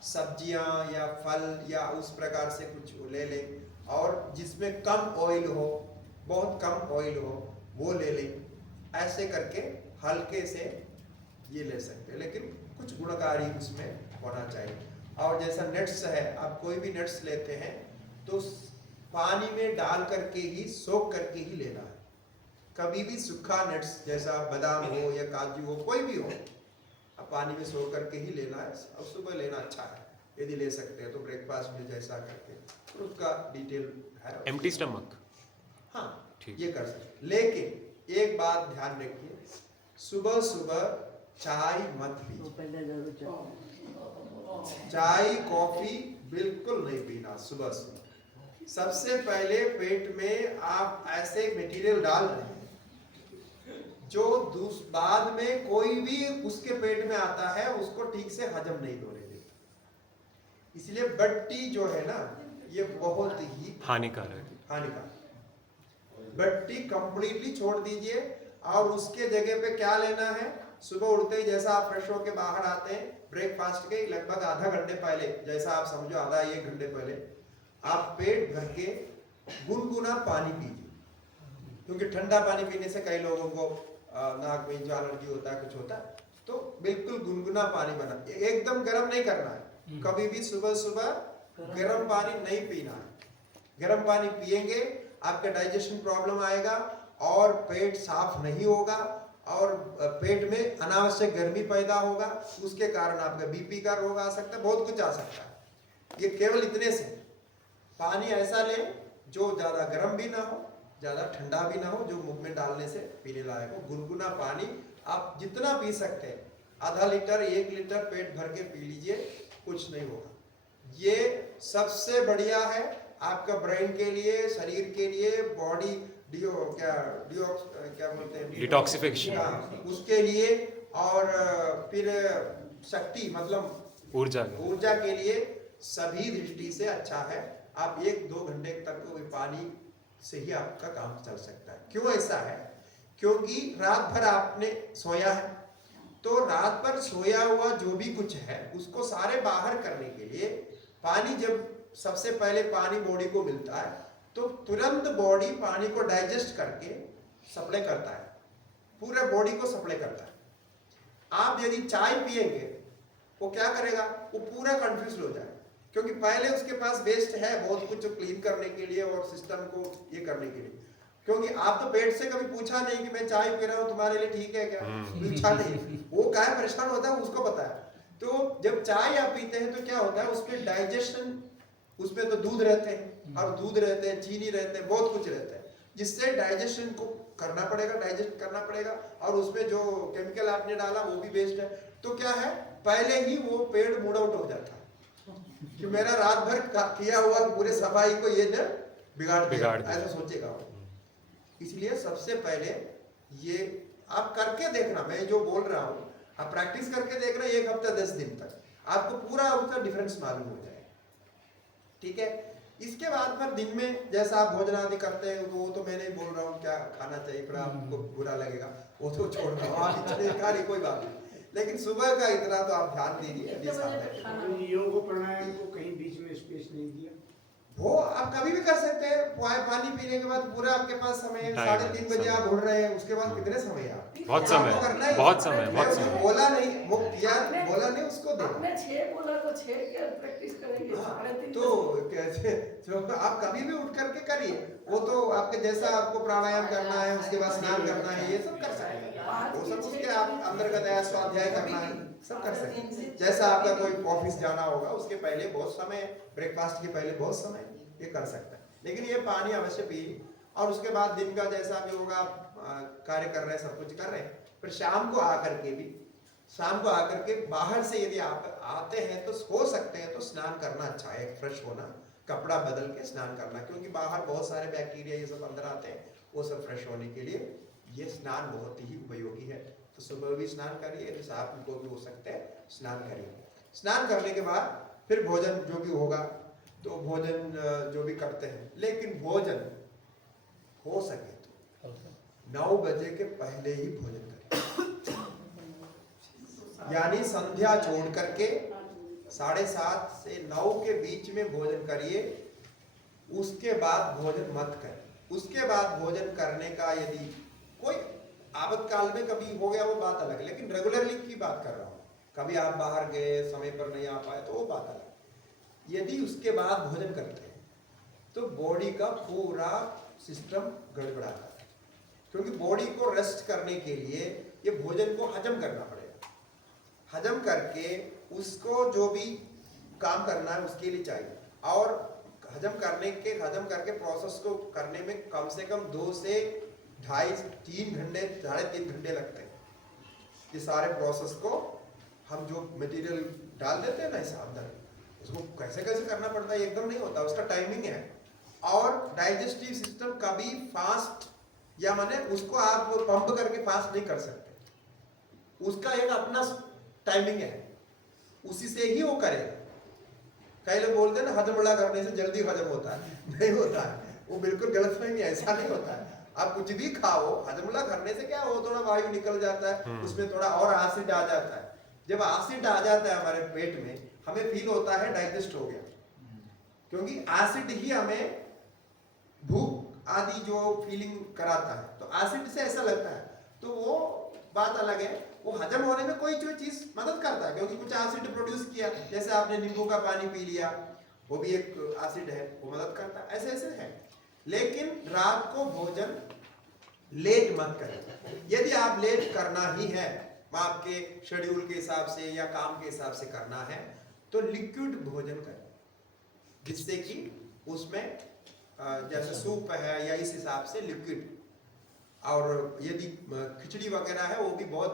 सब्जियां या फल या उस प्रकार से कुछ ले लें, और जिसमें कम ऑयल हो, बहुत कम ऑयल हो वो ले लें। ऐसे करके हल्के से ये ले सकते हैं, लेकिन कुछ गुणकारी उसमें होना चाहिए। और जैसा नट्स है, आप कोई भी नट्स लेते हैं तो पानी में डाल करके ही, सोख करके ही लेना है। कभी भी सूखा नट्स जैसा बादाम हो या काजू हो, कोई भी हो, अब पानी में सोख करके ही लेना है, और सुबह लेना अच्छा है। यदि ले सकते हैं तो ब्रेकफास्ट में जैसा करके, तो उसका डिटेल है। एम्प्टी स्टमक, हाँ ठीक, ये कर सकते। लेकिन एक बात ध्यान रखिए, सुबह सुबह चाय मत पीजिए, चाय कॉफी बिल्कुल नहीं पीना सुबह सुबह। सबसे पहले पेट में आप ऐसे मटेरियल डाल रहे हैं जो बाद में कोई भी उसके पेट में आता है उसको ठीक से हजम नहीं होने देता। इसलिए बट्टी जो है ना, ये बहुत ही हानिकारक। बट्टी कंप्लीटली छोड़ दीजिए, और उसके जगह पे क्या लेना है, सुबह उठते ही जैसा आप फ्रेश होके बाहर आते हैं, ब्रेकफास्ट के लगभग आधा घंटे पहले, जैसा आप समझो आधा 1 घंटे पहले, आप पेट भर के गुनगुना पानी पीजिए। क्योंकि ठंडा पानी पीने से कई लोगों को नाक में जो एलर्जी होता है, कुछ होता है, तो बिल्कुल गुनगुना पानी बना, एकदम गर्म नहीं करना है। कभी भी सुबह सुबह गर्म पानी नहीं पीना है। गर्म पानी पिएंगे आपका डाइजेशन प्रॉब्लम आएगा, और पेट साफ नहीं होगा, और पेट में अनावश्यक गर्मी पैदा होगा, उसके कारण आपका बीपी का रोग आ सकता है, बहुत कुछ आ सकता है। ये केवल इतने से पानी ऐसा ले जो ज़्यादा गर्म भी ना हो, ज़्यादा ठंडा भी ना हो, जो मुंह में डालने से पीने लायक हो। गुनगुना पानी आप जितना पी सकते हैं, आधा लीटर 1 लीटर पेट भर के पी लीजिए, कुछ नहीं होगा। ये सबसे बढ़िया है आपका ब्रेन के लिए, शरीर के लिए, बॉडी क्या बोलते हैं, डिटॉक्सिफिकेशन, उसके लिए, और फिर शक्ति मतलब ऊर्जा के लिए सभी दृष्टि से अच्छा है। आप 1-2 घंटे तक पानी से ही आपका काम चल सकता है। क्यों ऐसा है? क्योंकि रात भर आपने सोया है, तो रात भर सोया हुआ जो भी कुछ है उसको सारे बाहर करने के लिए पानी, जब सबसे पहले पानी बॉडी को मिलता है तो तुरंत बॉडी पानी को डाइजेस्ट करके सप्लाई करता है, पूरे बॉडी को सप्लाई करता है। आप यदि चाय पिएंगे वो क्या करेगा, वो पूरा कंफ्यूज हो जाएगा, क्योंकि पहले उसके पास वेस्ट है बहुत कुछ क्लीन करने के लिए और सिस्टम को ये करने के लिए। क्योंकि आप तो पेट से कभी पूछा नहीं कि मैं चाय पी रहा हूँ तुम्हारे लिए ठीक है क्या, पूछा नहीं। वो क्या परेशान होता है उसको पता है। तो जब चाय आप पीते हैं तो क्या होता है, उसमें डाइजेशन, उसमें तो दूध रहते हैं और दूध रहते हैं, चीनी रहते हैं, बहुत कुछ रहता है, जिससे डाइजेशन को करना पड़ेगा, डाइजेस्ट करना पड़ेगा। और उसमें जो केमिकल आपने डाला वो भी वेस्ट है। तो क्या है, पहले ही वो पेड़ मूड आउट हो जाता है कि मेरा रात भर किया हुआ पूरे सफाई को ये न बिगाड़ दिया, ऐसा सोचेगा वो। इसलिए सबसे पहले ये आप करके देखना, मैं जो बोल रहा हूँ आप प्रैक्टिस करके देखना, 1 हफ्ता 10 दिन तक आपको पूरा उसका डिफरेंस मालूम हो जाएगा। ठीक है। इसके बाद फिर दिन में जैसा आप भोजन आदि करते हैं तो वो तो मैं नहीं बोल रहा हूँ क्या खाना चाहिए, फिर आपको बुरा लगेगा, वो तो छोड़ दो, आप इतने खा ली कोई बात नहीं, लेकिन सुबह का इतना तो आप ध्यान दीजिए। योग प्राणायाम को कहीं बीच में स्पेस नहीं दिया, वो आप कभी भी कर सकते हैं। पानी पीने के बाद पूरा आपके पास समय है, 3:30 बजे आप उड़ रहे हैं, उसके बाद कितने समय है आप, बहुत समय, बहुत समय, बहुत समय। बोला नहीं मुक्त यार, बोला नहीं उसको दे, आपने 6 बोला तो 6 के प्रैक्टिस करेंगे। हाँ, तो कैसे तो आप कभी भी उठ करके करिए, वो तो आपके जैसा आपको प्राणायाम करना है, उसके बाद स्नान करना है, ये सब कर सकते हैं, वो सब उसके आप अंतर्गत है, स्वाध्याय करना है, सब कर सकते हैं। जैसा आपका कोई ऑफिस जाना होगा उसके पहले बहुत समय, ब्रेकफास्ट के पहले बहुत समय ये कर सकता है। लेकिन ये पानी अवश्य पिए, और उसके बाद दिन का जैसा भी होगा आप कार्य कर रहे हैं, सब कुछ कर रहे हैं, फिर शाम को आकर के भी, शाम को आकर के बाहर से यदि आप आते हैं तो हो सकते हैं तो स्नान करना अच्छा है, फ्रेश होना, कपड़ा बदल के स्नान करना, क्योंकि बाहर बहुत सारे बैक्टीरिया ये सब अंदर आते हैं, वो सब फ्रेश होने के लिए ये स्नान बहुत ही उपयोगी है। तो सुबह भी स्नान करिए, यदि शाम को भी हो सकते हैं स्नान करिए। स्नान करने के बाद फिर भोजन जो भी होगा तो भोजन जो भी करते हैं, लेकिन भोजन हो सके तो 9 बजे के पहले ही भोजन करें, यानी संध्या छोड़ करके 7:30 से 9 के बीच में भोजन करिए। उसके बाद भोजन मत करें। उसके बाद भोजन करने का यदि कोई आपातकाल में कभी हो गया वो बात अलग है, लेकिन रेगुलरली की बात कर रहा हूँ, कभी आप बाहर गए समय पर नहीं आ पाए तो वो बात अलग। यदि उसके बाद भोजन करते हैं तो बॉडी का पूरा सिस्टम गड़बड़ाता है, क्योंकि बॉडी को रेस्ट करने के लिए ये भोजन को हजम करना पड़ेगा। हजम करके उसको जो भी काम करना है उसके लिए चाहिए, और हजम करके प्रोसेस को करने में कम से कम 2 से 2.5-3 घंटे, 3.5 घंटे लगते हैं। ये सारे प्रोसेस को हम जो मटेरियल डाल देते हैं ना इस अंदर, उसको कैसे कैसे करना पड़ता है, एकदम नहीं होता, उसका टाइमिंग है। और डाइजेस्टिव सिस्टम कभी फास्ट, या माने उसको आप पंप करके फास्ट नहीं कर सकते, उसका एक अपना टाइमिंग है, उसी से ही वो करेगा। कई लोग बोलते हैं ना हजमला करने से जल्दी हजम होता है, नहीं होता है, वो बिल्कुल गलत फहमी है, ऐसा नहीं होता है। आप कुछ भी खाओ, हजमला करने से क्या हो, थोड़ा वायु निकल जाता है, उसमें थोड़ा और एसिड आ जाता है। जब एसिड आ जाता है हमारे पेट में, हमें फील होता है डाइजेस्ट हो गया, क्योंकि एसिड ही हमें भूख आदि जो फीलिंग कराता है, तो एसिड से ऐसा लगता है। तो वो बात अलग है, वो हजम होने में कोई जो चीज मदद करता है, क्योंकि कुछ एसिड प्रोड्यूस किया, जैसे आपने नींबू का पानी पी लिया, वो भी एक एसिड है, वो मदद करता है, ऐसे ऐसे है। लेकिन रात को भोजन लेट मत करें। यदि आप लेट करना ही है, आपके शेड्यूल के हिसाब से या काम के हिसाब से करना है, तो लिक्विड भोजन करें, जिससे कि उसमें जैसे सूप है या इस हिसाब से लिक्विड, और यदि खिचड़ी वगैरह है वो भी बहुत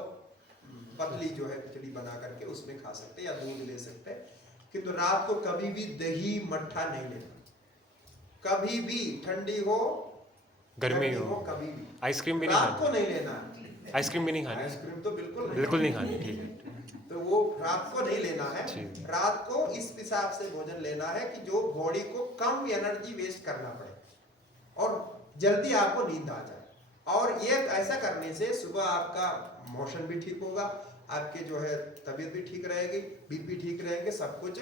पतली जो है खिचड़ी बना करके उसमें खा सकते हैं, या दूध ले सकते हैं। किंतु रात को कभी भी दही मट्ठा नहीं लेना, कभी भी, ठंडी हो गर्मी हो, कभी भी आइसक्रीम भी नहीं रात को खानी, नहीं लेना, आइसक्रीम भी नहीं खानी, आइसक्रीम तो बिल्कुल नहीं खानी, ठीक है। तो वो रात को नहीं लेना है। रात को इस हिसाब से भोजन लेना है कि जो बॉडी को कम एनर्जी वेस्ट करना पड़े और जल्दी आपको नींद आ जाए। और ये ऐसा करने से सुबह आपका मोशन भी ठीक होगा, आपके जो है तबीयत भी ठीक रहेगी, बीपी ठीक रहेंगे, सब कुछ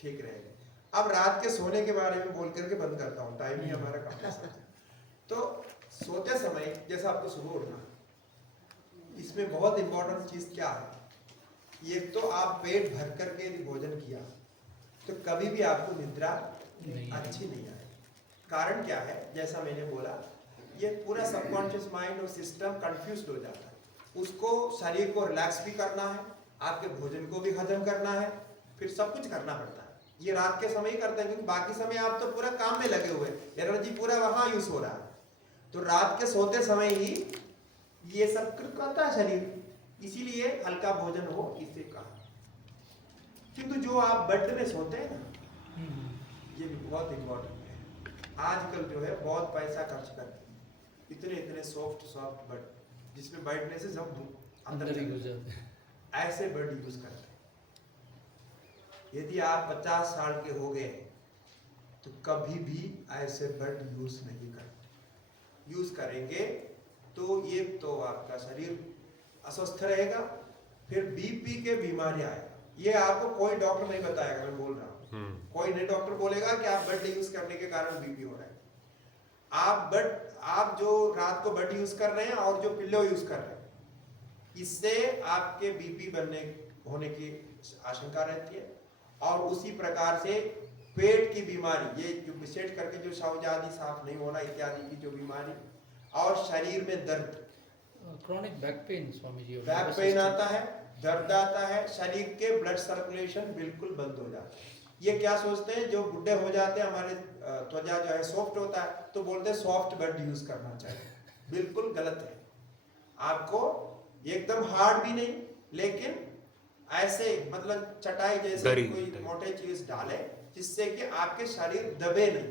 ठीक रहेगा। अब रात के सोने के बारे में बोल करके बंद करता हूँ, टाइम ही हमारा कम है। तो सोते समय जैसा आपको सुबह उठना, इसमें बहुत इंपॉर्टेंट चीज क्या है, ये तो आप पेट भर करके यदि भोजन किया तो कभी भी आपको निद्रा अच्छी नहीं आएगी। कारण क्या है, जैसा मैंने बोला, ये पूरा सबकॉन्शियस माइंड और सिस्टम कंफ्यूज्ड हो जाता है। उसको शरीर को रिलैक्स भी करना है, आपके भोजन को भी हजम करना है, फिर सब कुछ करना पड़ता है। ये रात के समय ही करते हैं, क्योंकि बाकी समय आप तो पूरा काम में लगे हुए, एनर्जी पूरा वहां यूज हो रहा है। तो रात के सोते समय ही ये सब करता है शरीर, इसीलिए हल्का भोजन हो इसे कहा। किंतु जो आप बेड में सोते हैं ना, ये भी बहुत इंपॉर्टेंट है। आजकल जो है बहुत पैसा खर्च करते हैं, इतने इतने सॉफ्ट बेड जिसमें बैठने से सब अंदर ही घुस जाते हैं, ऐसे बेड यूज करते हैं। यदि आप 50 साल के हो गए तो कभी भी ऐसे बेड यूज नहीं करते। यूज करेंगे तो ये तो आपका शरीर अस्वस्थ रहेगा, फिर बीपी के बीमारी आएगा। ये आपको कोई डॉक्टर नहीं बताएगा, मैं बोल रहा हूँ। कोई नहीं डॉक्टर बोलेगा कि आप बेड यूज करने के कारण बीपी हो रहा है। आप जो रात को बेड यूज कर रहे हैं और जो पिल्लो यूज कर रहे हैं, इससे आपके बीपी होने की आशंका रहती है। और उसी प्रकार से पेट की बीमारी, ये जो विशेष करके जो शौच आदि साफ नहीं होना इत्यादि की जो बीमारी, और शरीर में दर्द, chronic back pain Swami ji, back pain आता है, दर्द आता है, शरीर के ब्लड सर्कुलेशन बिल्कुल बंद हो जाता है। ये क्या सोचते हैं, जो बुढ़े हो जाते हैं, हमारे त्वचा जो है सॉफ्ट होता है, तो बोलते हैं सॉफ्ट बेड यूज करना चाहिए। बिल्कुल गलत है। आपको एकदम हार्ड भी नहीं, लेकिन ऐसे मतलब चटाई जैसे कोई मोटे चीज डाले जिससे कि आपके शरीर दबे नहीं।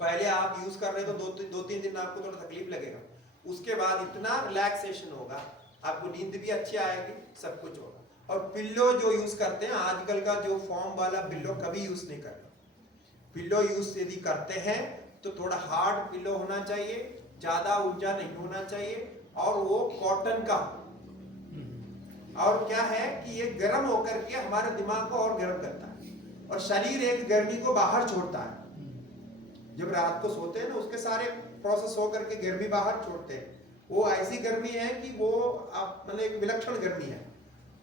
पहले आप यूज कर रहे तो 2-3 दिन आपको थोड़ा तकलीफ लगेगा, उसके बाद इतना रिलैक्सेशन होगा, आपको नींद भी अच्छी आएगी, सब कुछ होगा। और पिल्लो जो यूज करते हैं, आजकल का जो फॉर्म वाला पिल्लो कभी यूज नहीं करना। पिल्लो यूज यदि करते हैं तो थोड़ा हार्ड पिल्लो होना चाहिए, ज्यादा ऊंचा नहीं होना चाहिए, और वो कॉटन का। और क्या है कि ये गर्म होकर के हमारे दिमाग को और गर्म करता है, और शरीर एक गर्मी को बाहर छोड़ता है। जब रात को सोते हैं ना, उसके सारे प्रोसेस होकर के गर्मी बाहर छोड़ते हैं। वो ऐसी गर्मी है कि वो मतलब एक विलक्षण गर्मी है।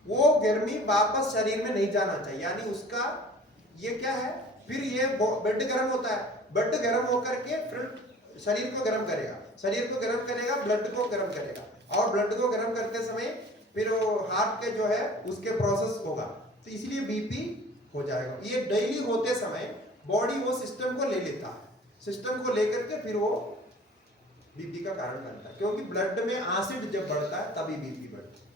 वो गर्मी वापस शरीर में नहीं जाना चाहिए, यानी उसका ये क्या है, फिर ये बेड गर्म होता है, बेड गर्म होकर के फिर शरीर को गर्म करेगा, शरीर को गर्म करेगा, ब्लड को गर्म करेगा, और ब्लड को गर्म करते समय फिर वो हार्ट के जो है उसके प्रोसेस होगा, तो इसलिए बीपी हो जाएगा। ये डेली होते समय बॉडी वो सिस्टम को ले लेता है, सिस्टम को लेकर के फिर वो बीपी का कारण बनता है। क्योंकि ब्लड में एसिड जब बढ़ता है तभी बीपी बढ़ती है।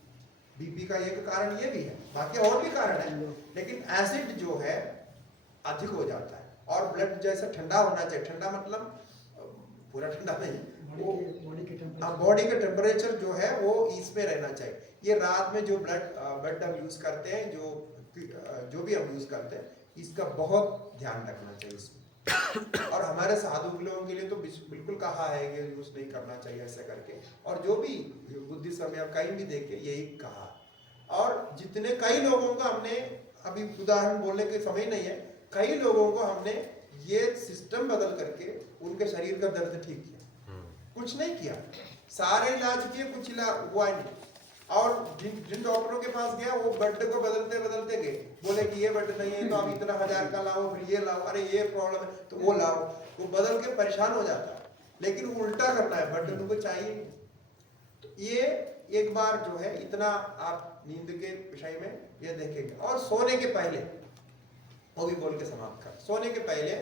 बीपी का एक कारण ये भी है, बाकी और भी कारण है, लेकिन एसिड जो है अधिक हो जाता है। और ब्लड जैसा ठंडा होना चाहिए, ठंडा मतलब पूरा ठंडा नहीं, वो बॉडी का टेम्परेचर जो है वो इसमें रहना चाहिए। ये रात में जो ब्लड हम यूज करते हैं, जो भी हम यूज करते हैं, इसका बहुत ध्यान रखना चाहिए इसमें। और हमारे साधु लोगों के लिए तो बिल्कुल कहा है कि यूज नहीं करना चाहिए ऐसे करके, और जो भी बुद्धि समय आप कहीं भी देखे यही कहा। और जितने कई लोगों को हमने, अभी उदाहरण बोलने के समय नहीं है, कई लोगों को हमने ये सिस्टम बदल करके उनके शरीर का दर्द ठीक किया। कुछ नहीं किया, सारे इलाज किए, कुछ इलाज हुआ नहीं। और जिन डॉक्टरों के पास गया वो बेड को बदलते बदलते गए, बोले कि ये बेड नहीं है तो अब इतना 1000 का लाओ, फिर ये लाओ, अरे ये प्रॉब्लम है तो वो लाओ, वो बदल के परेशान हो जाता है। लेकिन वो उल्टा करना है, बेड उनको चाहिए। तो ये एक बार जो है इतना आप नींद के विषय में ये देखेंगे। और सोने के पहले वो भी बोल के समाप्त कर, सोने के पहले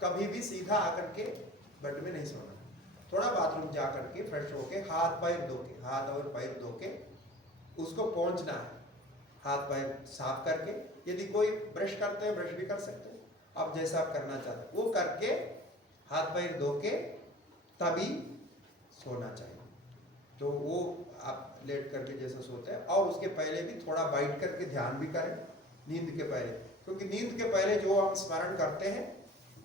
कभी भी सीधा आकर के बेड में नहीं सोना, थोड़ा बाथरूम जा करके फ्रेश होके हाथ पैर धो के, हाथ और पैर धो के उसको पहुंचना है, हाथ पैर साफ करके। यदि कोई ब्रश करते हैं, ब्रश भी कर सकते हैं, आप जैसा आप करना चाहते हैं वो करके हाथ पैर धो के तभी सोना चाहिए। तो वो आप लेट करके जैसा सोते हैं, और उसके पहले भी थोड़ा बैठ करके ध्यान भी करें नींद के पहले, क्योंकि नींद के पहले जो हम स्मरण करते हैं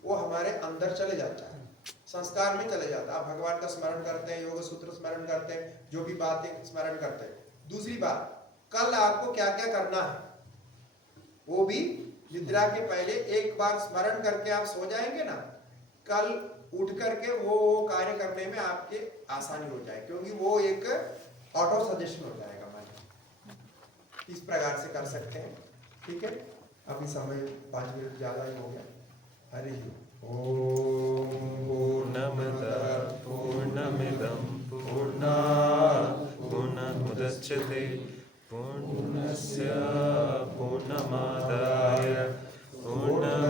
वो हमारे अंदर चले जाता है, संस्कार में चले जाता है। आप भगवान का स्मरण करते हैं, योग सूत्र स्मरण करते हैं, जो भी बातें स्मरण करते हैं। दूसरी बात, कल आपको क्या क्या करना है वो भी निद्रा के पहले एक बार स्मरण करके आप सो जाएंगे ना, कल उठ करके वो कार्य करने में आपके आसानी हो जाए, क्योंकि वो एक ऑटो सजेशन हो जाएगा। इस प्रकार से कर सकते हैं, ठीक है। अभी समय 5 मिनट ज़्यादा ही हो गया। हरि ओम पूर्णमदः पूर्णमिदं पूर्णात् पूर्णमुदच्यते पूर्णस्य पूर्णमादाय पूर्णमेवावशिष्यते।